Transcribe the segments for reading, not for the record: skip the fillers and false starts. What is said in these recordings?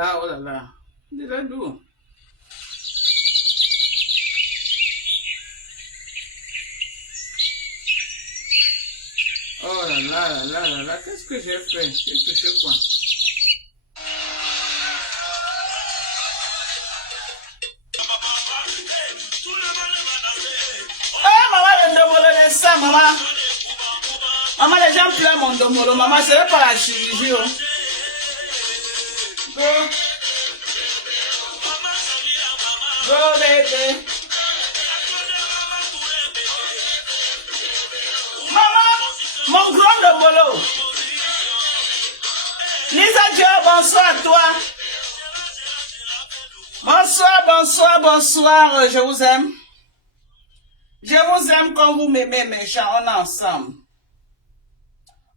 là, oh là là. Déjà d'où? Oh là là là là là là, qu'est-ce que j'ai fait? J'ai touché quoi? Eh, maman, le ndomolo de ça, maman. Maman, les gens pleurent mon ndomolo. Maman, c'est pas la chirurgie. Oh. Go. Go, baby. Maman, mon grand ndomolo. Lisa Diop, bonsoir à toi. Bonsoir, bonsoir, bonsoir. Je vous aime. Je vous aime comme vous m'aimez, mes gens. On est ensemble.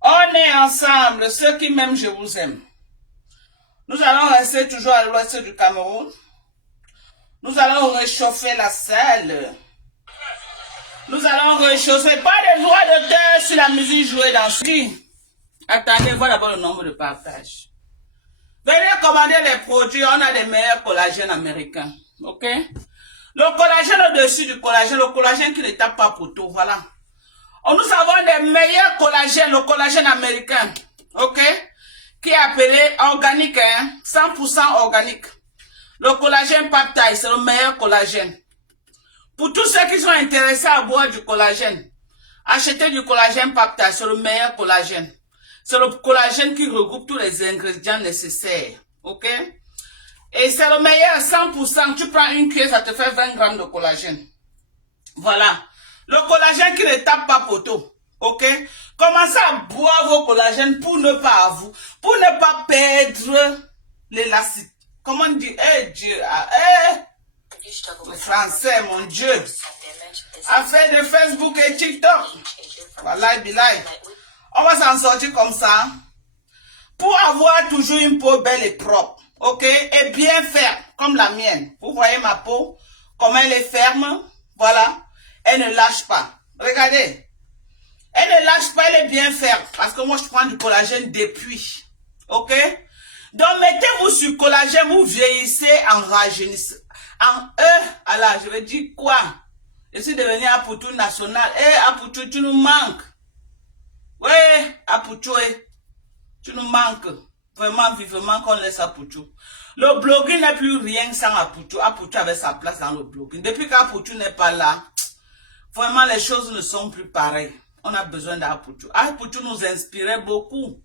On est ensemble. Ceux qui m'aiment, je vous aime. Nous allons rester toujours à l'ouest du Cameroun. Nous allons réchauffer la salle. Nous allons réchauffer. Pas de droit d'auteur sur la musique jouée dans ce qui. Attendez, voilà d'abord le nombre de partages. Venez commander les produits. On a des meilleurs collagènes américains. Ok? Le collagène au-dessus du collagène. Le collagène qui ne tape pas pour tout. Voilà. Nous avons des meilleurs collagènes. Le collagène américain. Ok? Qui est appelé organique. Hein? 100% organique. Le collagène Peptide, c'est le meilleur collagène. Pour tous ceux qui sont intéressés à boire du collagène, achetez du collagène Peptide, c'est le meilleur collagène. C'est le collagène qui regroupe tous les ingrédients nécessaires. Ok? Et c'est le meilleur 100%. Tu prends une cuillère, ça te fait 20 grammes de collagène. Voilà. Le collagène qui ne tape pas poteau. Ok? Commencez à boire vos collagènes pour ne pas perdre l'élastique. Comment on dit? Eh Dieu, le français, mon Dieu. Affaire de Facebook et TikTok. Voilà, bilay. On va s'en sortir comme ça. Pour avoir toujours une peau belle et propre. Ok? Et bien ferme, comme la mienne. Vous voyez ma peau? Comme elle est ferme. Voilà. Elle ne lâche pas. Regardez. Elle ne lâche pas, elle est bien ferme. Parce que moi, je prends du collagène depuis. Ok? Donc, mettez-vous sur collagène, vous vieillissez en rajeunissant. Alors, je vais dire quoi? Je suis devenu Apoutou national. Apoutou, tu nous manques. Oui, Apoutou, tu nous manques. Vraiment, vivement qu'on laisse Apoutou. Le blogging n'est plus rien sans Apoutou. Apoutou avait sa place dans le blogging. Depuis qu'Apoutou n'est pas là, vraiment, les choses ne sont plus pareilles. On a besoin d'Apoutou. Apoutou nous inspirait beaucoup.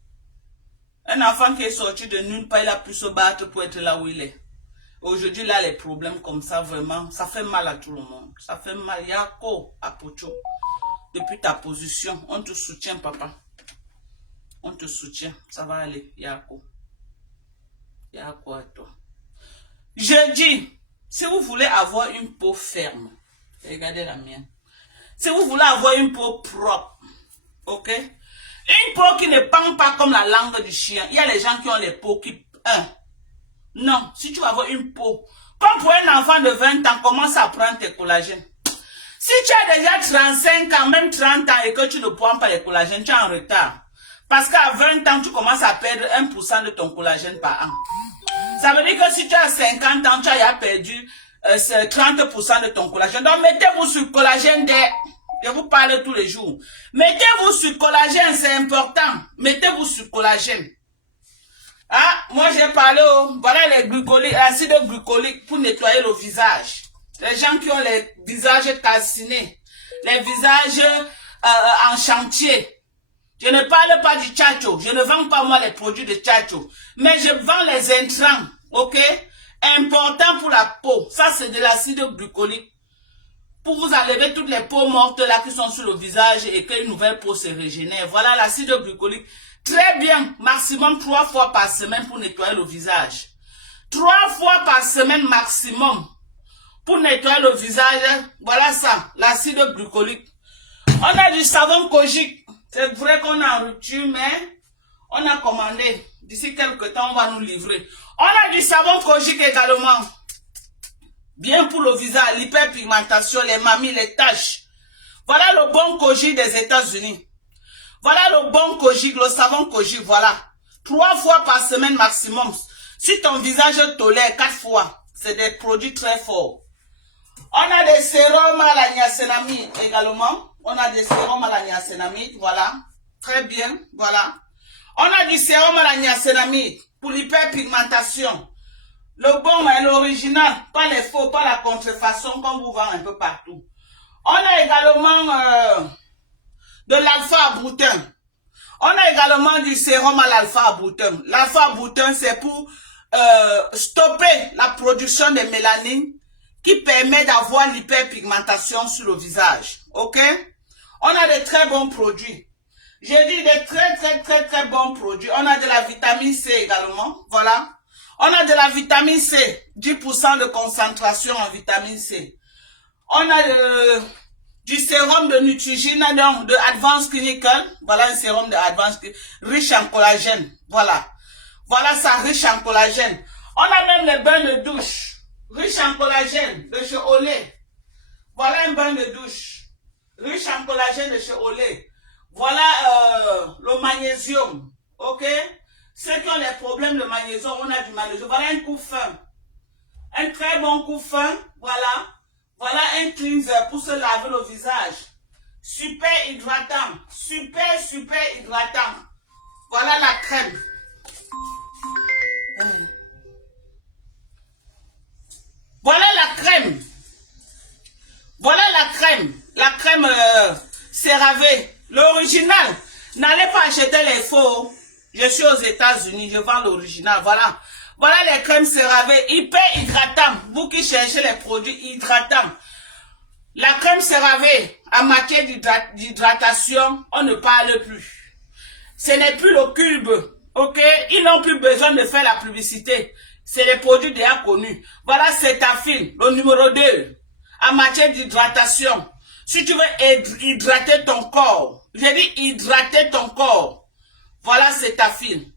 Un enfant qui est sorti de nulle part, il a pu se battre pour être là où il est. Aujourd'hui, là, les problèmes comme ça, vraiment, ça fait mal à tout le monde. Ça fait mal. Yako, Apoutou. Depuis ta position, on te soutient, papa. On te soutient. Ça va aller, Yako. Yako à toi. Je dis, si vous voulez avoir une peau ferme, regardez la mienne. Si vous voulez avoir une peau propre, ok? Une peau qui ne pend pas comme la langue du chien. Il y a les gens qui ont les peaux qui... Non, si tu veux avoir une peau, comme pour un enfant de 20 ans, commence à prendre tes collagènes. Si tu as déjà 35 ans, même 30 ans et que tu ne prends pas les collagènes, tu es en retard. Parce qu'à 20 ans, tu commences à perdre 1% de ton collagène par an. Ça veut dire que si tu as 50 ans, tu as perdu 30% de ton collagène. Donc, mettez-vous sur collagène dès... Je vous parle tous les jours. Mettez-vous sur collagène, c'est important. Mettez-vous sur collagène. Ah, moi j'ai parlé, voilà les glucoliques, l'acide glucolique pour nettoyer le visage. Les gens qui ont les visages calcinés, les visages en chantier. Je ne parle pas du tchatcho, je ne vends pas moi les produits de tchatcho, mais je vends les intrants, ok? Important pour la peau, ça c'est de l'acide glucolique. Pour vous enlever toutes les peaux mortes là qui sont sur le visage et qu'une nouvelle peau se régénère. Voilà l'acide glucolique. Très bien, maximum 3 fois par semaine pour nettoyer le visage. 3 fois par semaine maximum pour nettoyer le visage. Voilà ça, l'acide glucolique. On a du savon kojique. C'est vrai qu'on est en rupture, mais on a commandé. D'ici quelques temps, on va nous livrer. On a du savon kojique également. Bien pour le visage, l'hyperpigmentation, les mamies, les taches. Voilà le bon kojique des États-Unis. Voilà le bon kojique, le savon kojique, voilà. 3 fois par semaine maximum. Si ton visage tolère 4 fois, c'est des produits très forts. On a des sérums à la niacinamide également. On a des sérums à la niacinamide, voilà. Très bien, voilà. On a du sérum à la niacinamide pour l'hyperpigmentation. Le bon est l'original, pas les faux, pas la contrefaçon qu'on vous vend un peu partout. On a également de l'alpha-arboutin. On a également du sérum à l'alpha-arboutin. L'alpha-arboutin, c'est pour stopper la production de mélanine qui permet d'avoir l'hyperpigmentation sur le visage. Ok? On a de très bons produits. J'ai dit des très bons produits. On a de la vitamine C également. Voilà. On a de la vitamine C. 10% de concentration en vitamine C. On a du sérum de Neutrogena, donc de Advanced Clinical. Voilà un sérum de Advanced Clinical, riche en collagène. Voilà. Voilà ça, riche en collagène. On a même les bains de douche, riche en collagène, de chez Olay. Voilà un bain de douche, riche en collagène de chez Olay. Voilà le magnésium, ok? Ceux qui ont les problèmes de magnésium, on a du magnésium. Voilà un coup fin. Un très bon coup fin, voilà. Voilà un cleanser pour se laver le visage. Super hydratant. Super hydratant. Voilà la crème. Voilà la crème. Voilà la crème. La crème CeraVe. L'original. N'allez pas acheter les faux. Je suis aux États-Unis. Je vends l'original. Voilà. Voilà les crèmes CeraVe, hyper hydratants. Vous qui cherchez les produits hydratants. La crème CeraVe, en matière d'hydratation, on ne parle plus. Ce n'est plus le cube, ok? Ils n'ont plus besoin de faire la publicité. C'est les produits déjà connus. Voilà Cetaphil, le numéro 2, en matière d'hydratation. Si tu veux hydrater ton corps, j'ai dit hydrater ton corps. Voilà Cetaphil.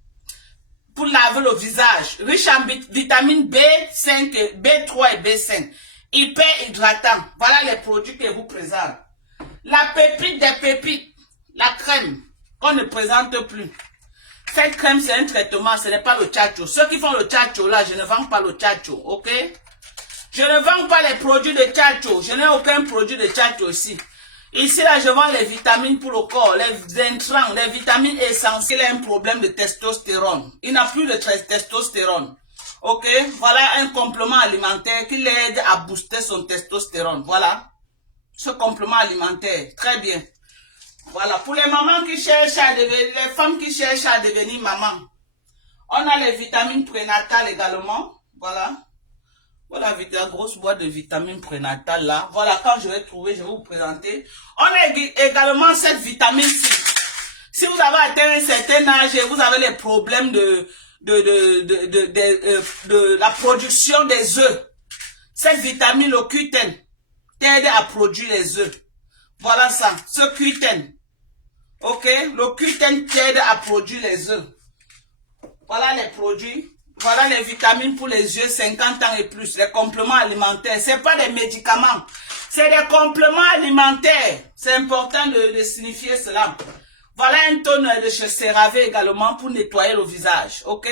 Pour laver le visage, riche en vitamine B5, B3 et B5, hyper hydratant. Voilà les produits que vous présente. La pépite des pépites, la crème qu'on ne présente plus. Cette crème, c'est un traitement, ce n'est pas le tchatcho. Ceux qui font le tchatcho là, je ne vends pas le tchatcho, ok? Je ne vends pas les produits de tchatcho. Je n'ai aucun produit de tchatcho ici. Ici, là, je vends les vitamines pour le corps, les intrants, les vitamines essentielles. Il a un problème de testostérone. Il n'a plus de testostérone. Ok? Voilà un complément alimentaire qui l'aide à booster son testostérone. Voilà. Ce complément alimentaire. Très bien. Voilà. Pour les mamans qui cherchent à devenir, les femmes qui cherchent à devenir maman. On a les vitamines prénatales également. Voilà. Voilà la grosse boîte de vitamines prénatales là. Voilà, quand je vais trouver, je vais vous présenter. On a également cette vitamine C. Si vous avez atteint un certain âge et vous avez les problèmes de la production des œufs, cette vitamine, le Q10, t'aide à produire les œufs. Voilà ça, ce Q10. Ok, le Q10 t'aide à produire les œufs. Voilà les produits. Voilà les vitamines pour les yeux, 50 ans et plus, les compléments alimentaires. Ce n'est pas des médicaments, c'est des compléments alimentaires. C'est important de signifier cela. Voilà un toner de chez CeraVe également pour nettoyer le visage, ok?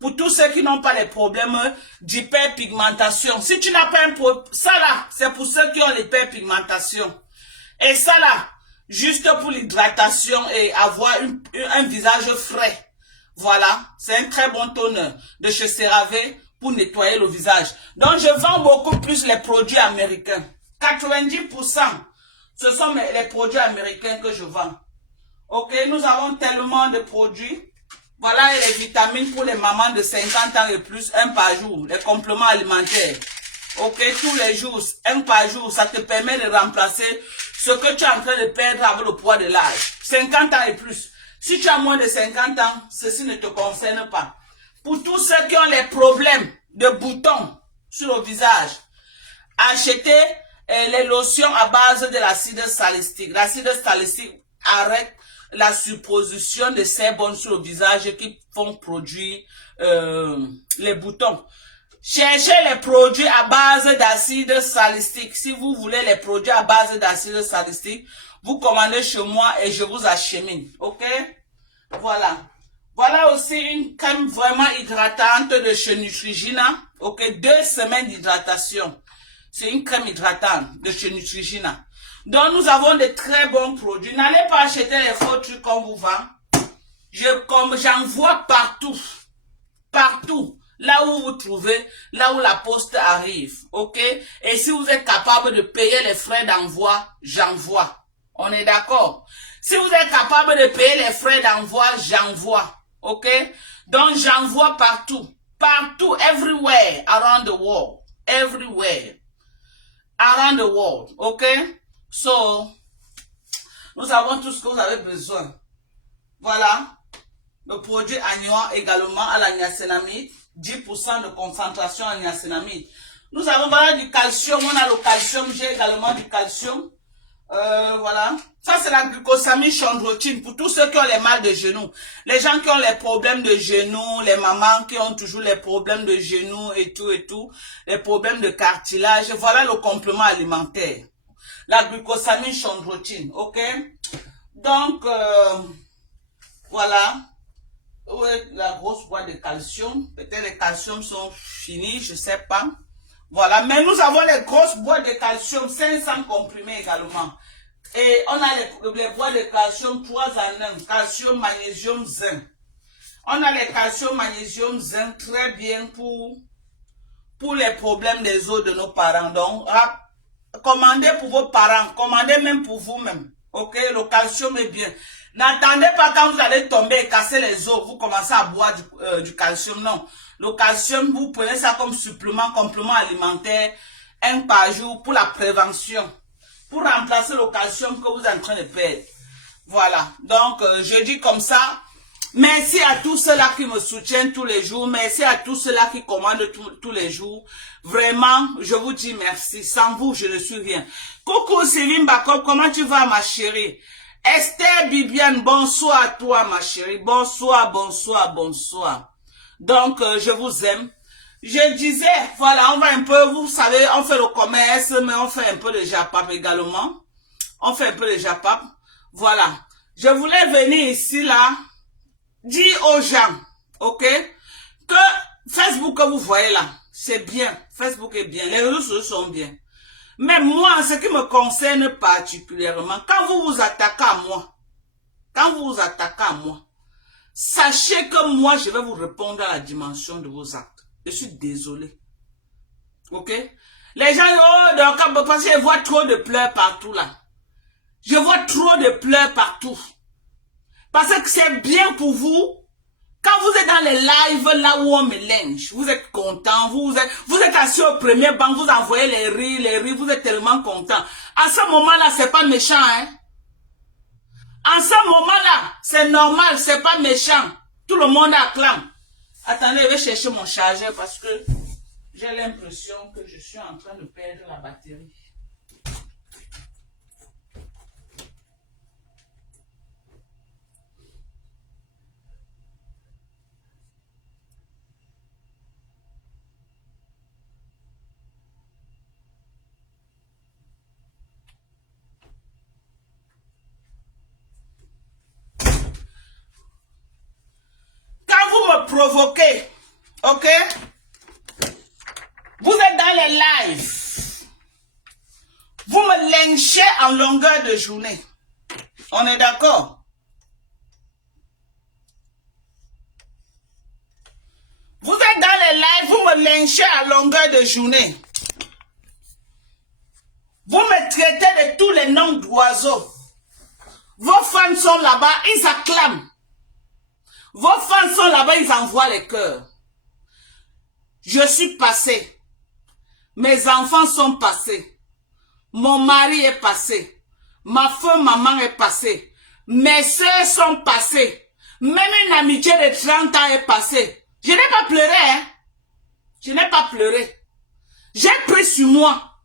Pour tous ceux qui n'ont pas les problèmes d'hyperpigmentation. Si tu n'as pas un problème, ça là, c'est pour ceux qui ont l'hyperpigmentation. Et ça là, juste pour l'hydratation et avoir un visage frais. Voilà, c'est un très bon toner de chez CeraVe pour nettoyer le visage. Donc, je vends beaucoup plus les produits américains. 90%, ce sont les produits américains que je vends. Ok, nous avons tellement de produits. Voilà les vitamines pour les mamans de 50 ans et plus, un par jour. Les compléments alimentaires. Ok, tous les jours, un par jour, ça te permet de remplacer ce que tu es en train de perdre avec le poids de l'âge. 50 ans et plus. Si tu as moins de 50 ans, ceci ne te concerne pas. Pour tous ceux qui ont les problèmes de boutons sur le visage, achetez les lotions à base de l'acide salicylique. L'acide salicylique arrête la supposition de sébum sur le visage qui font produire les boutons. Cherchez les produits à base d'acide salicylique. Si vous voulez les produits à base d'acide salicylique, vous commandez chez moi et je vous achemine. Ok? Voilà. Voilà aussi une crème vraiment hydratante de chez Neutrogena. Ok, 2 semaines d'hydratation. C'est une crème hydratante de chez Neutrogena. Donc, nous avons de très bons produits. N'allez pas acheter les faux trucs qu'on vous vend. J'en vois partout. Partout. Là où vous trouvez, là où la poste arrive. Ok? Et si vous êtes capable de payer les frais d'envoi, j'envoie. On est d'accord? Si vous êtes capable de payer les frais d'envoi, j'envoie. Ok? Donc, j'envoie partout. Partout, everywhere, around the world. Everywhere. Around the world. Ok? So, nous avons tout ce que vous avez besoin. Voilà. Le produit agnois également à la niacinamide. 10% de concentration en niacinamide. Nous avons voilà du calcium. On a le calcium. J'ai également du calcium. Voilà. Ça, c'est la glucosamine chondroïtine pour tous ceux qui ont les mal de genoux. Les gens qui ont les problèmes de genoux, les mamans qui ont toujours les problèmes de genoux et tout. Les problèmes de cartilage. Voilà le complément alimentaire. La glucosamine chondroïtine. Ok? Donc, voilà. Ouais, la grosse boîte de calcium. Peut-être les calciums sont finis, je sais pas. Voilà, mais nous avons les grosses boîtes de calcium, 500 comprimés également. Et on a les boîtes de calcium 3 en 1, calcium, magnésium, zinc. On a les calcium, magnésium, zinc très bien pour les problèmes des os de nos parents. Donc, commandez pour vos parents, commandez même pour vous-même. Ok, le calcium est bien. N'attendez pas quand vous allez tomber et casser les os, vous commencez à boire du calcium. Non, le calcium, vous prenez ça comme supplément, complément alimentaire, 1 par jour pour la prévention. Pour remplacer le calcium que vous êtes en train de perdre. Voilà, donc je dis comme ça. Merci à tous ceux-là qui me soutiennent tous les jours. Merci à tous ceux-là qui commandent tous les jours. Vraiment, je vous dis merci. Sans vous, je ne suis rien. Coucou Sylvie Mbakov, comment tu vas ma chérie? Esther Bibiane, bonsoir à toi ma chérie. Bonsoir, bonsoir, bonsoir. Donc, je vous aime. Je disais, voilà, on va un peu, vous savez, on fait le commerce, mais on fait un peu de Japap également. On fait un peu de Japap. Voilà. Je voulais venir ici, là, dire aux gens, ok, que Facebook que vous voyez là, c'est bien. Facebook est bien. Les réseaux sociaux sont bien. Mais moi, en ce qui me concerne particulièrement, quand vous vous attaquez à moi, sachez que moi, je vais vous répondre à la dimension de vos actes. Je suis désolé. Ok? Les gens, oh, donc, parce que je vois trop de pleurs partout là. Je vois trop de pleurs partout. Parce que c'est bien pour vous. Quand vous êtes dans les lives là où on me lynche, vous êtes content, vous êtes assis au premier banc, vous envoyez les rires, vous êtes tellement content. À ce moment-là, c'est pas méchant, hein? En ce moment-là, c'est normal, c'est pas méchant. Tout le monde acclame. Attendez, je vais chercher mon chargeur parce que j'ai l'impression que je suis en train de perdre la batterie. Quand vous me provoquez, ok? Vous êtes dans les lives. Vous me lynchez en longueur de journée. On est d'accord? Vous êtes dans les lives, vous me lynchez à longueur de journée. Vous me traitez de tous les noms d'oiseaux. Vos fans sont là-bas, ils acclament. Vos fans sont là-bas, ils envoient les cœurs. Je suis passé. Mes enfants sont passés. Mon mari est passé. Ma femme, maman est passée. Mes soeurs sont passées. Même une amitié de 30 ans est passée. Je n'ai pas pleuré, hein. Je n'ai pas pleuré. J'ai pris sur moi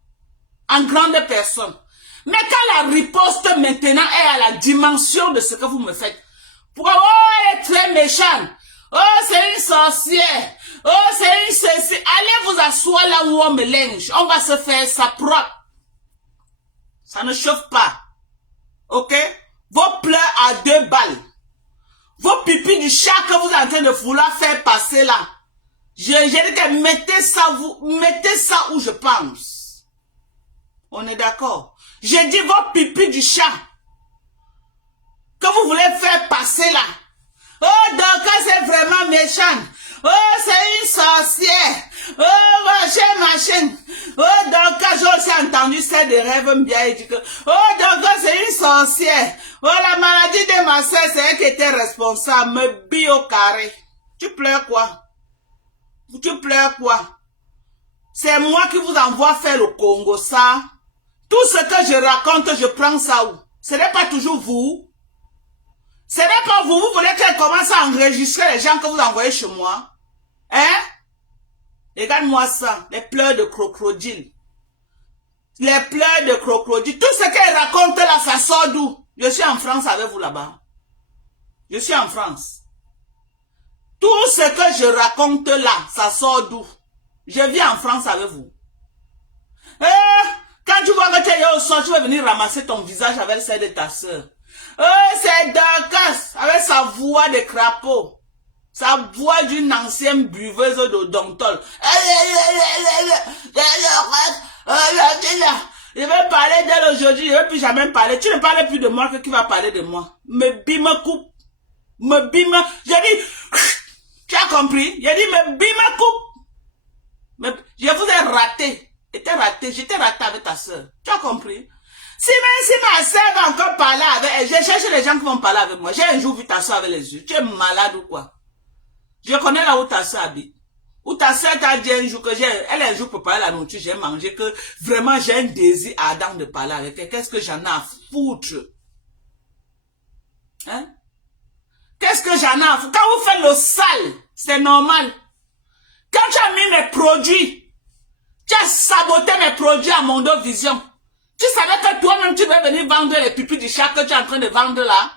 en grande personne. Mais quand la riposte maintenant est à la dimension de ce que vous me faites, pour oh, elle est très méchante. Oh, c'est une sorcière. Oh, c'est une ceci. Allez vous asseoir là où on me lynche. On va se faire ça propre. Ça ne chauffe pas. Ok? Vos pleurs à 2 balles. Vos pipis du chat que vous êtes en train de vouloir faire passer là. J'ai dit que mettez ça où je pense. On est d'accord. J'ai dit vos pipis du chat que vous voulez faire passer là. Oh, donc c'est vraiment méchant. Oh, c'est une sorcière. Oh, machin. Oh, donc j'ai aussi entendu ça des rêves bien. Il dit que, oh, donc c'est une sorcière. Oh, la maladie de ma soeur, c'est elle qui était responsable. Me bille au carré. Tu pleures quoi? Tu pleures quoi? C'est moi qui vous envoie faire le Congo, ça. Tout ce que je raconte, je prends ça où? Ce n'est pas toujours vous. Ce n'est pas vous. Vous voulez qu'elle commence à enregistrer les gens que vous envoyez chez moi? Hein? Regarde-moi ça. Les pleurs de crocodile. Les pleurs de crocodile. Tout ce qu'elle raconte là, ça sort d'où? Je suis en France avec vous là-bas. Je suis en France. Tout ce que je raconte là, ça sort d'où? Je vis en France avec vous. Quand tu vois que tu es au sol, tu vas venir ramasser ton visage avec celle de ta soeur. C'est Dorcas, avec sa voix de crapaud. Sa voix d'une ancienne buveuse de Dontol. Je vais parler d'elle aujourd'hui, je ne vais plus jamais parler. Tu ne parles plus de moi que qui va parler de moi. Me bime coupe. Me bime. J'ai dit, tu as compris? J'ai dit, me bime coupe. Je vous ai raté. J'étais raté avec ta soeur. Tu as compris? Si ma soeur va encore parler avec elle, je cherche les gens qui vont parler avec moi. J'ai un jour vu ta soeur avec les yeux. Tu es malade ou quoi? Je connais là où ta soeur habite. Où ta soeur t'a dit un jour que elle un jour pour parler la nourriture, j'ai mangé, que vraiment j'ai un désir ardent de parler avec elle. Qu'est-ce que j'en ai à foutre? Hein? Qu'est-ce que j'en ai à foutre? Quand vous faites le sale, c'est normal. Quand tu as mis mes produits, tu as saboté mes produits à Mondo Vision. Tu savais que toi-même tu vas venir vendre les pipis du chat que tu es en train de vendre là?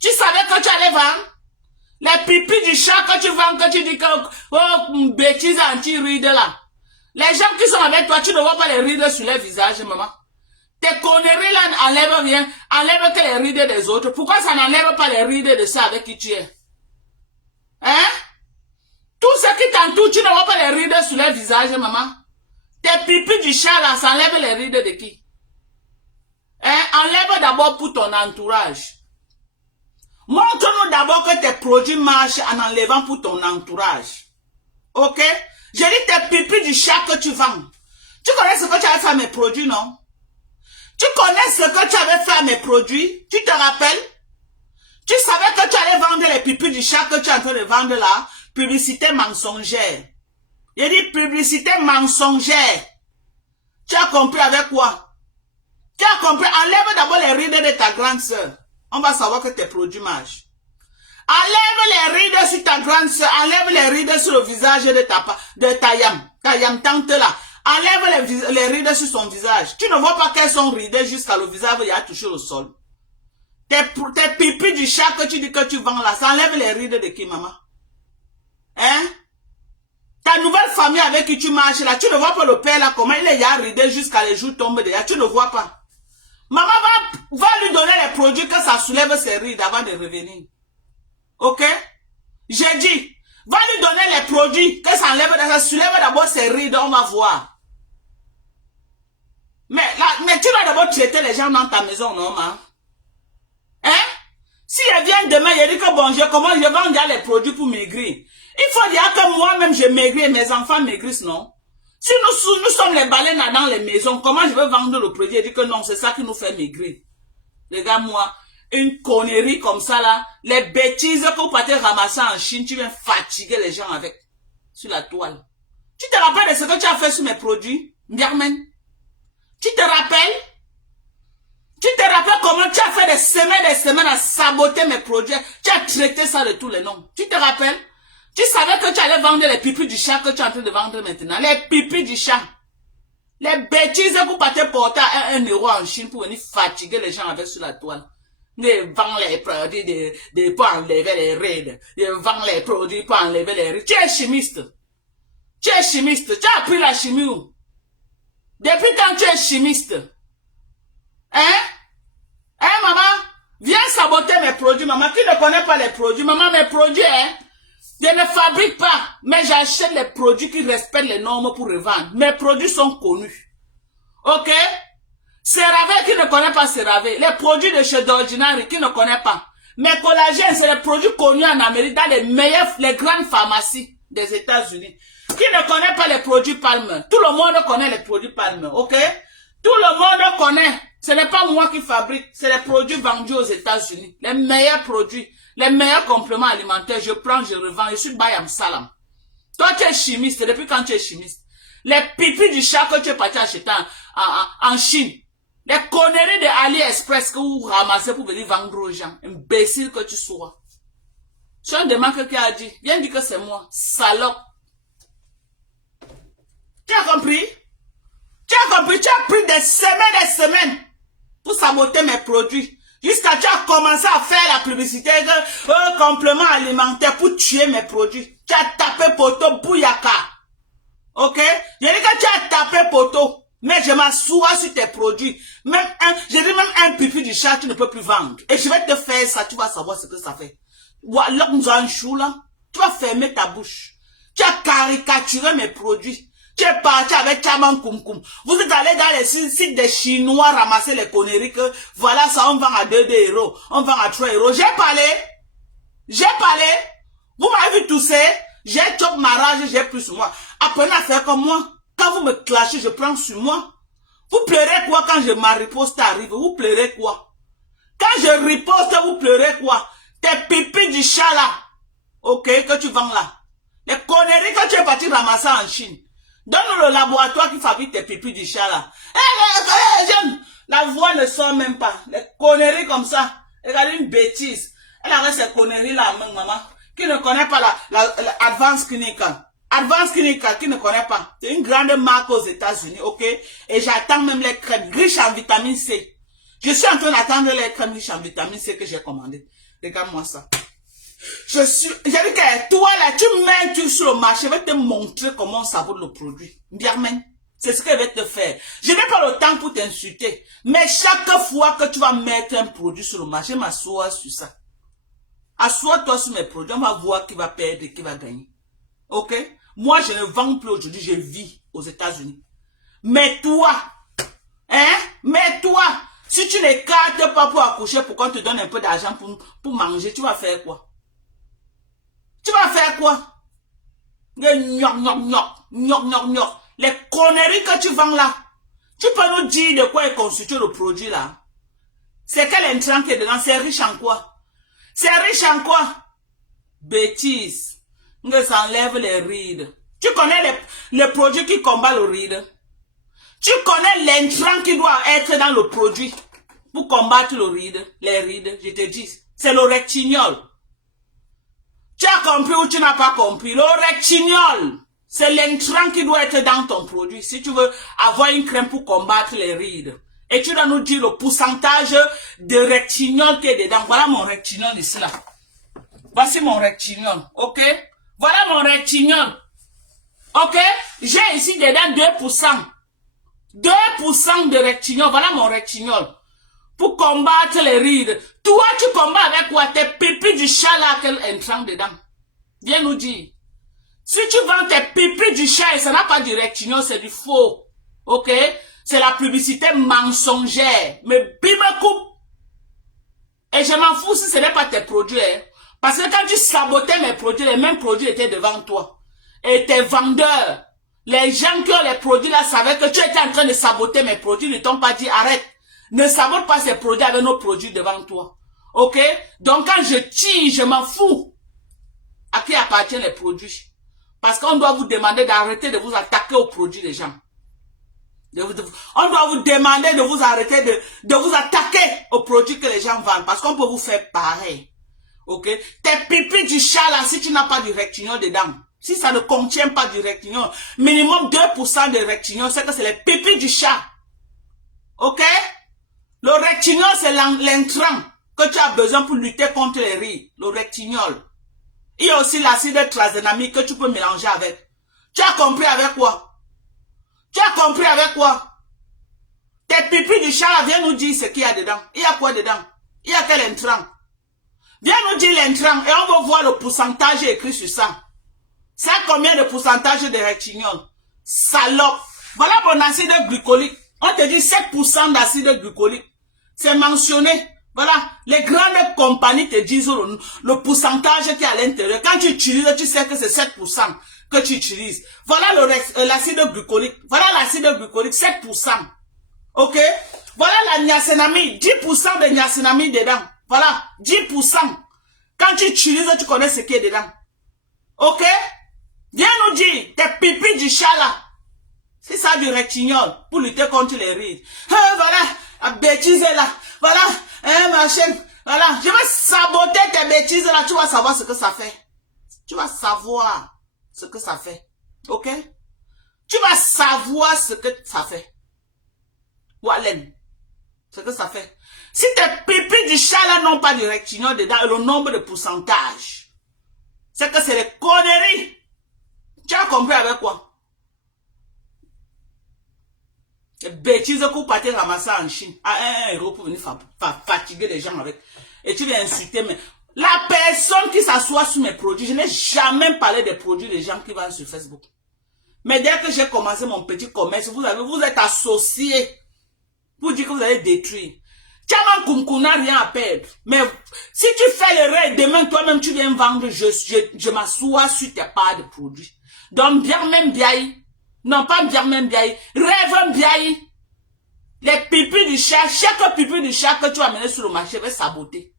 Tu savais que tu allais vendre? Les pipis du chat que tu vends, que tu dis que, oh, bêtise anti-ride là. Les gens qui sont avec toi, tu ne vois pas les rides sur leur visage, maman. Tes conneries là, enlève rien. Enlève que les rides des autres. Pourquoi ça n'enlève pas les rides de ceux avec qui tu es? Hein? Tout ce qui t'entoure, tu ne vois pas les rides sur leur visage, maman. Tes pipis du chat là, ça enlève les rides de qui? Hein? Enlève d'abord pour ton entourage. Montre-nous d'abord que tes produits marchent en enlevant pour ton entourage. Ok? J'ai dit tes pipis du chat que tu vends. Tu connais ce que tu avais fait à mes produits, non? Tu connais ce que tu avais fait à mes produits? Tu te rappelles? Tu savais que tu allais vendre les pipis du chat que tu es en train de vendre là? Publicité mensongère. J'ai dit publicité mensongère. Tu as compris avec quoi? Tu as compris? Enlève d'abord les rides de ta grande sœur. On va savoir que tes produits marchent. Enlève les rides sur ta grande sœur. Enlève les rides sur le visage de ta yam. Ta yam tante là. Enlève les rides sur son visage. Tu ne vois pas qu'elles sont ridées jusqu'à le visage, il a touché le sol. Tes pipis du chat que tu dis que tu vends là, ça enlève les rides de qui, maman? Hein? Ta nouvelle famille avec qui tu marches là, tu ne vois pas le père là, comment il est ridé jusqu'à les jours tombent déjà, tu ne vois pas. Maman va lui donner les produits que ça soulève ses rides avant de revenir. Ok? J'ai dit, va lui donner les produits que ça soulève d'abord ses rides, on va voir. Mais tu dois d'abord traiter les gens dans ta maison, non, maman? Hein? Si elle vient demain, elle dit que bon, je vends déjà les produits pour maigrir. Il faut dire que moi-même je maigris et mes enfants maigrissent, non? Si nous sommes les baleines dans les maisons, comment je veux vendre le produit? Elle dit que non, c'est ça qui nous fait maigrir. Regarde-moi, une connerie comme ça là, les bêtises que vous partez ramasser en Chine, tu viens fatiguer les gens avec, sur la toile. Tu te rappelles de ce que tu as fait sur mes produits? Germaine? Tu te rappelles? Tu te rappelles comment tu as fait des semaines à saboter mes produits? Tu as traité ça de tous les noms. Tu te rappelles? Tu savais que tu allais vendre les pipis du chat que tu es en train de vendre maintenant. Les pipis du chat. Les bêtises que vous partez porter à 1 euro en Chine pour venir fatiguer les gens avec sur la toile. Ils vendent les produits pour enlever les rides. Ils vendent les produits pour enlever les rides. Tu es chimiste. Tu es chimiste. Tu as appris la chimie où? Depuis quand tu es chimiste? Hein? Hein, maman? Viens saboter mes produits, maman. Qui ne connaît pas les produits? Maman, mes produits, hein, je ne fabrique pas. Mais j'achète les produits qui respectent les normes pour revendre. Mes produits sont connus. Ok? CeraVe, qui ne connaît pas CeraVe? Les produits de chez D'Ordinary, qui ne connaît pas? Mes collagènes, c'est les produits connus en Amérique, dans les grandes pharmacies des États-Unis. Qui ne connaît pas les produits Palmer? Tout le monde connaît les produits Palmer, ok? Tout le monde connaît. Ce n'est pas moi qui fabrique, c'est les produits vendus aux États-Unis. Les meilleurs produits, les meilleurs compléments alimentaires, je prends, je revends. Je suis Bayam Salam. Toi, tu es chimiste. Depuis quand tu es chimiste? Les pipis du chat que tu es parti acheter en Chine. Les conneries de AliExpress que vous ramassez pour venir vendre aux gens. Imbécile que tu sois. C'est un démarque qui a dit. Viens dire que c'est moi. Salope. Tu as compris? Tu as compris? Tu as pris des semaines pour saboter mes produits. Jusqu'à tu as commencé à faire la publicité de complément alimentaire pour tuer mes produits. Tu as tapé poteau bouyaka. Ok? Je dis que tu as tapé poteau. Mais je m'assois sur tes produits. Je dis même un pipi du chat, tu ne peux plus vendre. Et je vais te faire ça, tu vas savoir ce que ça fait. Tu vas fermer ta bouche. Tu as caricaturé mes produits. Tu es parti avec Chaman Koum Koum. Vous êtes allé dans les sites des Chinois ramasser les conneries que voilà ça, on vend à 2 euros, on vend à 3 euros. J'ai parlé. Vous m'avez vu tousser. J'ai top ma rage, j'ai plus sur moi. Apprenez à faire comme moi. Quand vous me clashez, je prends sur moi. Vous pleurez quoi quand ma riposte arrive? Vous pleurez quoi? Quand je riposte, vous pleurez quoi? Tes pipis du chat là. Ok, que tu vends là. Les conneries que tu es parti ramasser en Chine. Donne-nous le laboratoire qui fabrique tes pipis du chat là. La voix ne sort même pas. Les conneries comme ça. Regardez une bêtise. Elle arrête ces conneries là, maman. Qui ne connaît pas la Advanced Clinical. Advanced Clinical, qui ne connaît pas. C'est une grande marque aux États-Unis, ok? Et j'attends même les crèmes riches en vitamine C. Je suis en train d'attendre les crèmes riches en vitamine C que j'ai commandées. Regarde-moi ça. J'ai dit que toi là, tu mets un truc sur le marché, je vais te montrer comment on savoure le produit. Bien, c'est ce que je vais te faire. Je n'ai pas le temps pour t'insulter. Mais chaque fois que tu vas mettre un produit sur le marché, m'assois sur ça. Assois-toi sur mes produits, on va voir qui va perdre et qui va gagner. Ok? Moi, je ne vends plus aujourd'hui, je vis aux États-Unis. Mais toi, si tu n'écartes pas pour accoucher, pour qu'on te donne un peu d'argent pour manger, tu vas faire quoi? Tu vas faire quoi? Les conneries que tu vends là. Tu peux nous dire de quoi est constitué le produit là? C'est quel intrant qui est dedans? C'est riche en quoi? C'est riche en quoi? Bêtise. Ça enlève les rides. Tu connais les produits qui combattent le ride? Tu connais l'intrant qui doit être dans le produit pour combattre le ride, les rides? Je te dis, c'est le rectignol. Tu as compris ou tu n'as pas compris? Le rectignol, c'est l'intrant qui doit être dans ton produit. Si tu veux avoir une crème pour combattre les rides, et tu dois nous dire le pourcentage de rectignol qui est dedans. Voilà mon rectignol ici là. Voici mon rectignol, ok? Voilà mon rectignol. Ok? J'ai ici dedans 2%. 2% de rectignol. Voilà mon rectignol. Pour combattre les rides. Toi, tu combats avec quoi? Tes pipis du chat là, quel entrant dedans? Viens nous dire. Si tu vends tes pipis du chat et ça n'a pas du rectignol, c'est du faux. Ok? C'est la publicité mensongère. Mais bim, coupe. Et je m'en fous si ce n'est pas tes produits. Hein. Parce que quand tu sabotais mes produits, les mêmes produits étaient devant toi. Et tes vendeurs, les gens qui ont les produits là savaient que tu étais en train de saboter mes produits, ne t'ont pas dit arrête. Ne sabote pas ces produits avec nos produits devant toi. Ok? Donc quand je tire, je m'en fous. À qui appartiennent les produits? Parce qu'on doit vous demander d'arrêter de vous attaquer aux produits des gens. On doit vous demander de vous arrêter de vous attaquer aux produits que les gens vendent. Parce qu'on peut vous faire pareil. Ok? Tes pipis du chat là, si tu n'as pas du rectignol dedans, si ça ne contient pas du rectignol, minimum 2% de rectignol, c'est que c'est les pipis du chat. Ok? Le rectignol, c'est l'intrant que tu as besoin pour lutter contre les rides. Le rectignol. Il y a aussi l'acide tranexamique que tu peux mélanger avec. Tu as compris avec quoi? Tu as compris avec quoi? Tes pipis du chat là, viens nous dire ce qu'il y a dedans. Il y a quoi dedans? Il y a quel intrant? Viens nous dire l'intrant et on va voir le pourcentage écrit sur ça. Ça combien de pourcentage de rétignol? Salope. Voilà mon acide glycolique. On te dit 7% d'acide glycolique. C'est mentionné. Voilà. Les grandes compagnies te disent le pourcentage qui est à l'intérieur. Quand tu utilises, tu sais que c'est 7% que tu utilises. Voilà l'acide glycolique. Voilà l'acide glycolique, 7%. Ok? Voilà la niacinamide. 10% de niacinamide dedans. Voilà. 10%. Quand tu utilises, tu connais ce qui est dedans. Ok? Viens nous dire, tes pipis du chat là. C'est ça du rétignol pour lutter contre les rides. Voilà, la bêtise là. Voilà, machin. Voilà, je vais saboter tes bêtises là. Tu vas savoir ce que ça fait. Tu vas savoir ce que ça fait. Ok? Tu vas savoir ce que ça fait. Wallen. Ce que ça fait. Si tes pipis du chat là n'ont pas du rétignol dedans et le nombre de pourcentage, c'est que c'est des conneries. Tu as compris avec quoi? Les bêtises que vous partez ramasser en Chine à 1 euro pour venir fatiguer les gens avec. Et tu viens insulter, mais la personne qui s'assoit sur mes produits, je n'ai jamais parlé des produits des gens qui vendent sur Facebook. Mais dès que j'ai commencé mon petit commerce, vous êtes associés pour dire que vous allez détruire. Tchaman Koumkou n'a rien à perdre. Mais si tu fais l'erreur, demain toi-même tu viens vendre, je m'assois sur tes parts de produits. Donc bien même biaï. Non, pas bien même biaï. Rêve biaï. Les pipis du chat, chaque pipi du chat que tu vas mener sur le marché va saboter.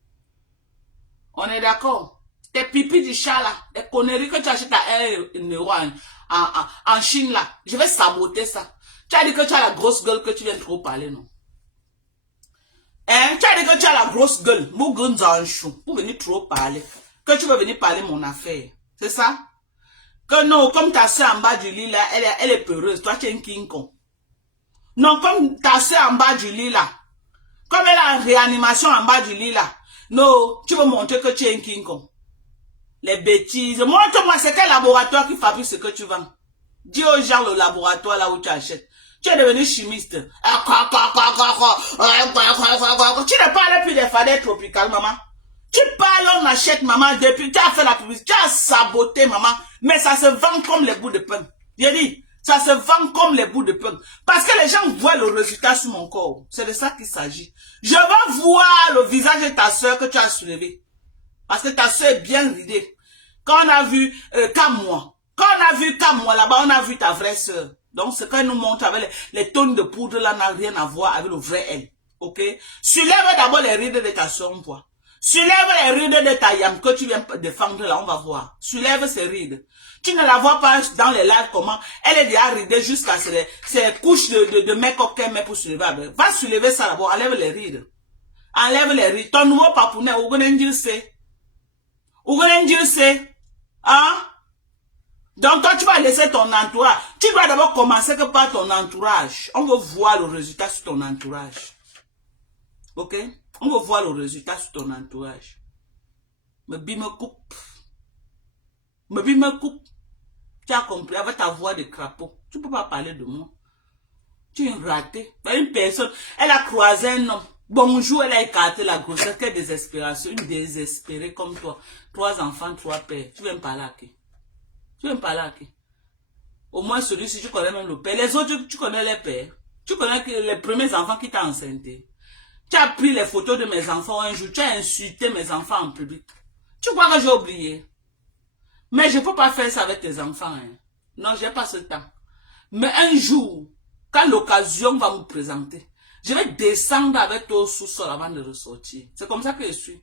On est d'accord? Tes pipis du chat là, les conneries que tu achètes à 1 euro en Chine là, je vais saboter ça. Tu as dit que tu as la grosse gueule, que tu viens trop parler, non? Hein? Tu as dit que tu as la grosse gueule, pour venir trop parler. Que tu veux venir parler mon affaire. C'est ça? Que non, comme ta soeur en bas du lit là, elle est peureuse. Toi, tu es un King Kong. Non, comme ta soeur en bas du lit là, comme elle a en réanimation en bas du lit là, non, tu veux montrer que tu es un King Kong. Les bêtises. Montre-moi c'est quel laboratoire qui fabrique ce que tu vends. Dis aux gens le laboratoire là où tu achètes. Tu es devenu chimiste. Tu ne parles plus des fadets tropicales, maman. Tu parles, on achète, maman, depuis, tu as fait la publicité, tu as saboté, maman, mais ça se vend comme les bouts de pain. J'ai dit, ça se vend comme les bouts de pain. Parce que les gens voient le résultat sur mon corps. C'est de ça qu'il s'agit. Je veux voir le visage de ta soeur que tu as soulevé. Parce que ta soeur est bien ridée. Quand on a vu Kamwa, là-bas, on a vu ta vraie soeur. Donc, ce qu'elle nous montre avec les tonnes de poudre là n'a rien à voir avec le vrai elle. Ok? Soulève d'abord les rides de ta soeur, on voit. Soulève les rides de ta yam que tu viens défendre là, on va voir. Soulève ces rides. Tu ne la vois pas dans les lives comment elle est déjà ridée jusqu'à ces couches de make-up qu'elle met pour soulever. Va soulever ça d'abord, enlève les rides. Enlève les rides. Ton nouveau papounet, Ougonenjil c'est. Ougonenjil c'est. Hein? Donc toi tu vas laisser ton entourage. Tu dois d'abord commencer que par ton entourage. On veut voir le résultat sur ton entourage. Ok? On va voir le résultat sur ton entourage. Me coupe. Me coupe. Tu as compris avec ta voix de crapaud. Tu ne peux pas parler de moi. Tu es raté. Une personne, elle a croisé un homme. Bonjour, elle a écarté la grossesse. Quelle désespération. Une désespérée comme toi. 3 enfants, 3 pères. Tu viens me parler à qui? Tu viens me parler à qui? Au moins celui-ci, tu connais même le père. Les autres, tu connais les pères. Tu connais les premiers enfants qui t'ont enceinté. Tu as pris les photos de mes enfants un jour, tu as insulté mes enfants en public. Tu crois que j'ai oublié? Mais je ne peux pas faire ça avec tes enfants. Hein. Non, je n'ai pas ce temps. Mais un jour, quand l'occasion va me présenter, je vais descendre avec toi au sous-sol avant de ressortir. C'est comme ça que je suis.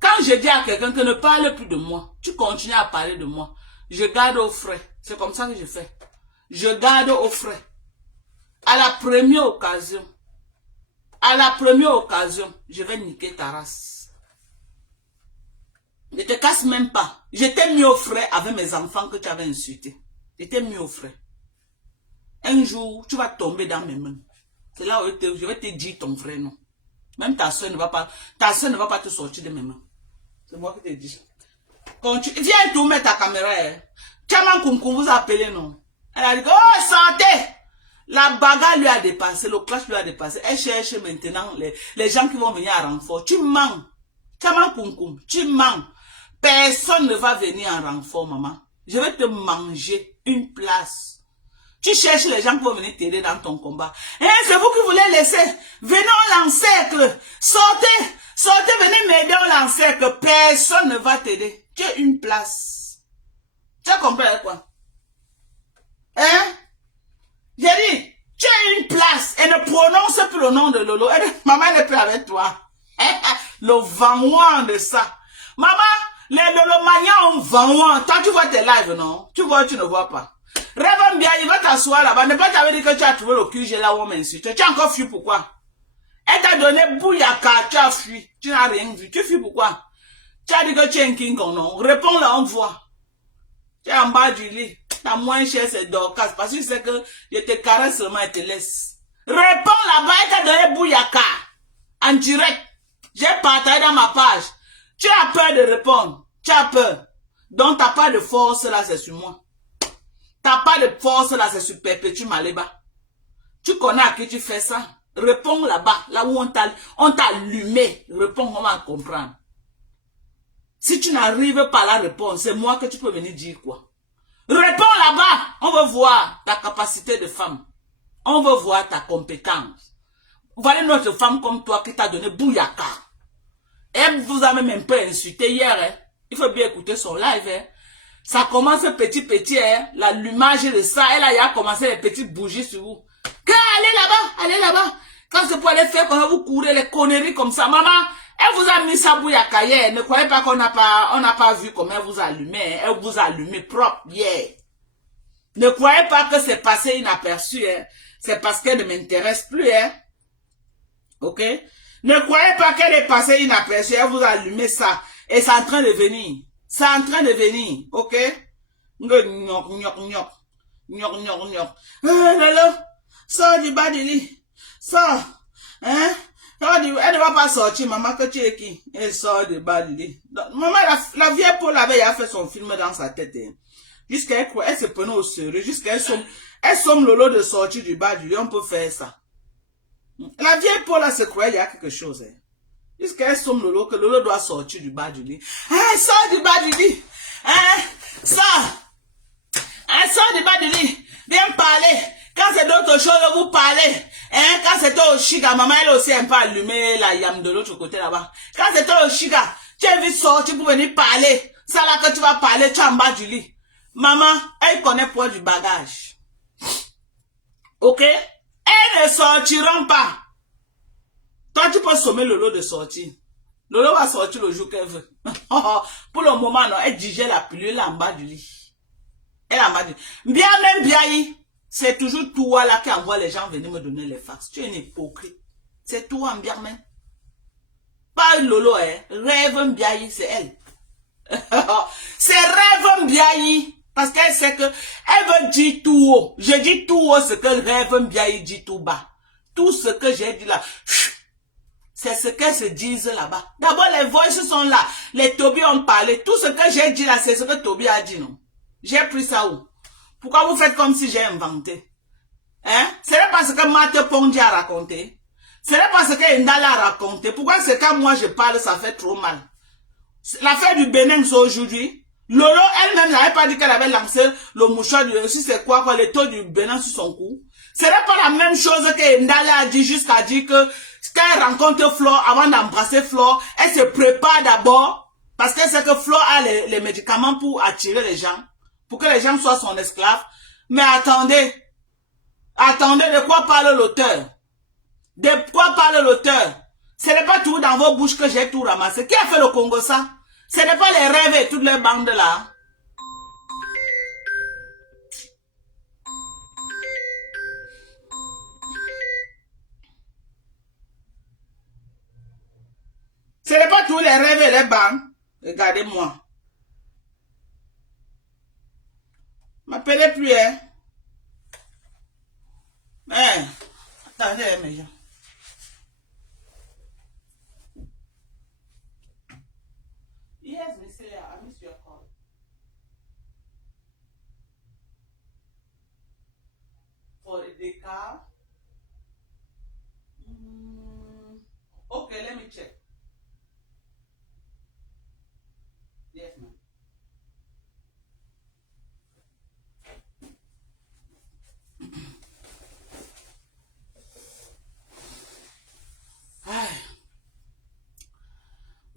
Quand je dis à quelqu'un que ne parle plus de moi, tu continues à parler de moi. Je garde au frais. C'est comme ça que je fais. Je garde au frais. À la première occasion, je vais niquer ta race. Ne te casse même pas. Je t'ai mis au frais avec mes enfants que tu avais insultés. Je t'ai mis au frais. Un jour, tu vas tomber dans mes mains. C'est là où je vais te dire ton vrai nom. Même ta soeur ne va pas te sortir de mes mains. C'est moi qui te dis. Viens tout mettre ta caméra. Hein. Tchaman Koumkou vous appelez, non? Elle a dit, oh, santé! La bagarre lui a dépassé, le clash lui a dépassé. Elle cherche maintenant les gens qui vont venir à renfort. Tu mens. Tu mens. Personne ne va venir en renfort, maman. Je vais te manger une place. Tu cherches les gens qui vont venir t'aider dans ton combat. Et c'est vous qui voulez laisser. Venez en l'encercle. Sortez. Sortez, venez m'aider en l'encercle. Personne ne va t'aider. Tu as une place. Tu as compris quoi? Hein? J'ai dit, tu as une place. Et ne prononce plus le nom de Lolo. Maman n'est plus avec toi. Le vent de ça. Maman, les Lolomaniens ont vent. Toi, tu vois tes lives, non? Tu vois, tu ne vois pas. Rêve bien, il va t'asseoir là-bas. Ne pas t'avoir dit que tu as trouvé le QG là où on m'insulte. Tu as encore fui pourquoi? Elle t'a donné bouillaka, tu as fui. Tu n'as rien vu. Tu fuis pourquoi? Tu as dit que tu es un king ou non? Réponds là, on voit. Tu es en bas du lit. La moins chère, c'est Dorcas. Parce que tu sais que je te caresse seulement et te laisse. Réponds là-bas, elle t'a donné bouillaka. En direct. J'ai partagé dans ma page. Tu as peur de répondre. Tu as peur. Donc, t'as pas de force là, c'est sur moi. T'as pas de force là, c'est sur Perpétue Maléba. Tu connais à qui tu fais ça? Réponds là-bas, là où on t'a allumé. Réponds, on va comprendre. Si tu n'arrives pas à la réponse, c'est moi que tu peux venir dire quoi? Réponds là-bas, on veut voir ta capacité de femme. On veut voir ta compétence. Voilà une autre femme comme toi qui t'a donné bouillaka. Elle vous a même un peu insulté hier. Hein? Il faut bien écouter son live. Hein? Ça commence petit, hein? L'allumage de ça. Elle a commencé les petites bougies sur vous. Allez là-bas. Quand c'est pour aller faire quand vous courez les conneries comme ça, maman, elle vous a mis sa bouillaka hier. Ne croyez pas qu'on n'a pas vu comment elle vous a allumé. Hein? Elle vous a allumé propre hier. Ne croyez pas que c'est passé inaperçu. Hein? C'est parce qu'elle ne m'intéresse plus. Hein? Ok? Ne croyez pas qu'elle est passée inaperçue. Elle vous a allumé ça. Et c'est en train de venir. C'est en train de venir. Ok? Lolo, sors du bas du lit. Sors. Hein? Elle ne va pas sortir, maman, que tu es qui? Elle sort du bas du lit. Maman, la vieille Paul avait fait son film dans sa tête. Hein. Jusqu'à elle se prenait au sérieux. Jusqu'à elle somme Lolo de sortir du bas du lit. On peut faire ça. La vieille Paul se croyait il y a quelque chose. Hein. Jusqu'à elle somme Lolo, que Lolo doit sortir du bas du lit. Hein, sort du bas du lit. Hein, sort. Hein, sort du bas du lit. Viens parler. Quand c'est d'autres choses, vous parlez. Hein, quand c'était au Chiga, maman, elle aussi un peu allumé la yam de l'autre côté là-bas. Quand c'était au Chiga, tu es vite sorti pour venir parler. Ça là que tu vas parler, tu es en bas du lit. Maman, elle connaît pour du bagage. Ok? Elles ne sortiront pas. Toi, tu peux sommer Lolo de sortir. Lolo va sortir le jour qu'elle veut. Pour le moment, non, elle digère la pilule en bas du lit. Elle en bas du lit. Bien même Biaï, c'est toujours toi là qui envoie les gens venir me donner les fax. Tu es une hypocrite. C'est toi en bien même. Pas Lolo, hein. Rêve Biaï, c'est elle. C'est Rêve Biaï. Parce qu'elle sait que elle veut dire tout haut. Je dis tout haut ce que Rêve Biaï dit tout bas. Tout ce que j'ai dit là, c'est ce qu'elles se disent là-bas. D'abord, les voices sont là. Les Toby ont parlé. Tout ce que j'ai dit là, c'est ce que Toby a dit, non? J'ai pris ça où? Pourquoi vous faites comme si j'ai inventé? Hein? Ce n'est pas ce que Mate Pondi a raconté. Ce n'est pas ce que Ndala a raconté. Pourquoi c'est quand moi je parle, ça fait trop mal? L'affaire du Bénin, c'est aujourd'hui. Lolo, elle-même n'avait pas dit qu'elle avait lancé le mouchoir du, si c'est quoi, les taux du Bénin sur son cou. Ce n'est pas la même chose que Ndala a dit jusqu'à dire que quand elle rencontre Flore, avant d'embrasser Flore, elle se prépare d'abord, parce qu'elle sait que Flore a les médicaments pour attirer les gens, pour que les gens soient son esclave. Mais attendez, de quoi parle l'auteur? De quoi parle l'auteur? Ce n'est pas tout dans vos bouches que j'ai tout ramassé. Qui a fait le Congo ça? Ce n'est pas les rêves et toutes les bandes là. Ce n'est pas tous les rêves et les bandes. Regardez-moi. M'appelez plus, hein. Hein. Attendez, mes gens. Yes, monsieur, I miss your call. For the car. Okay, let me check.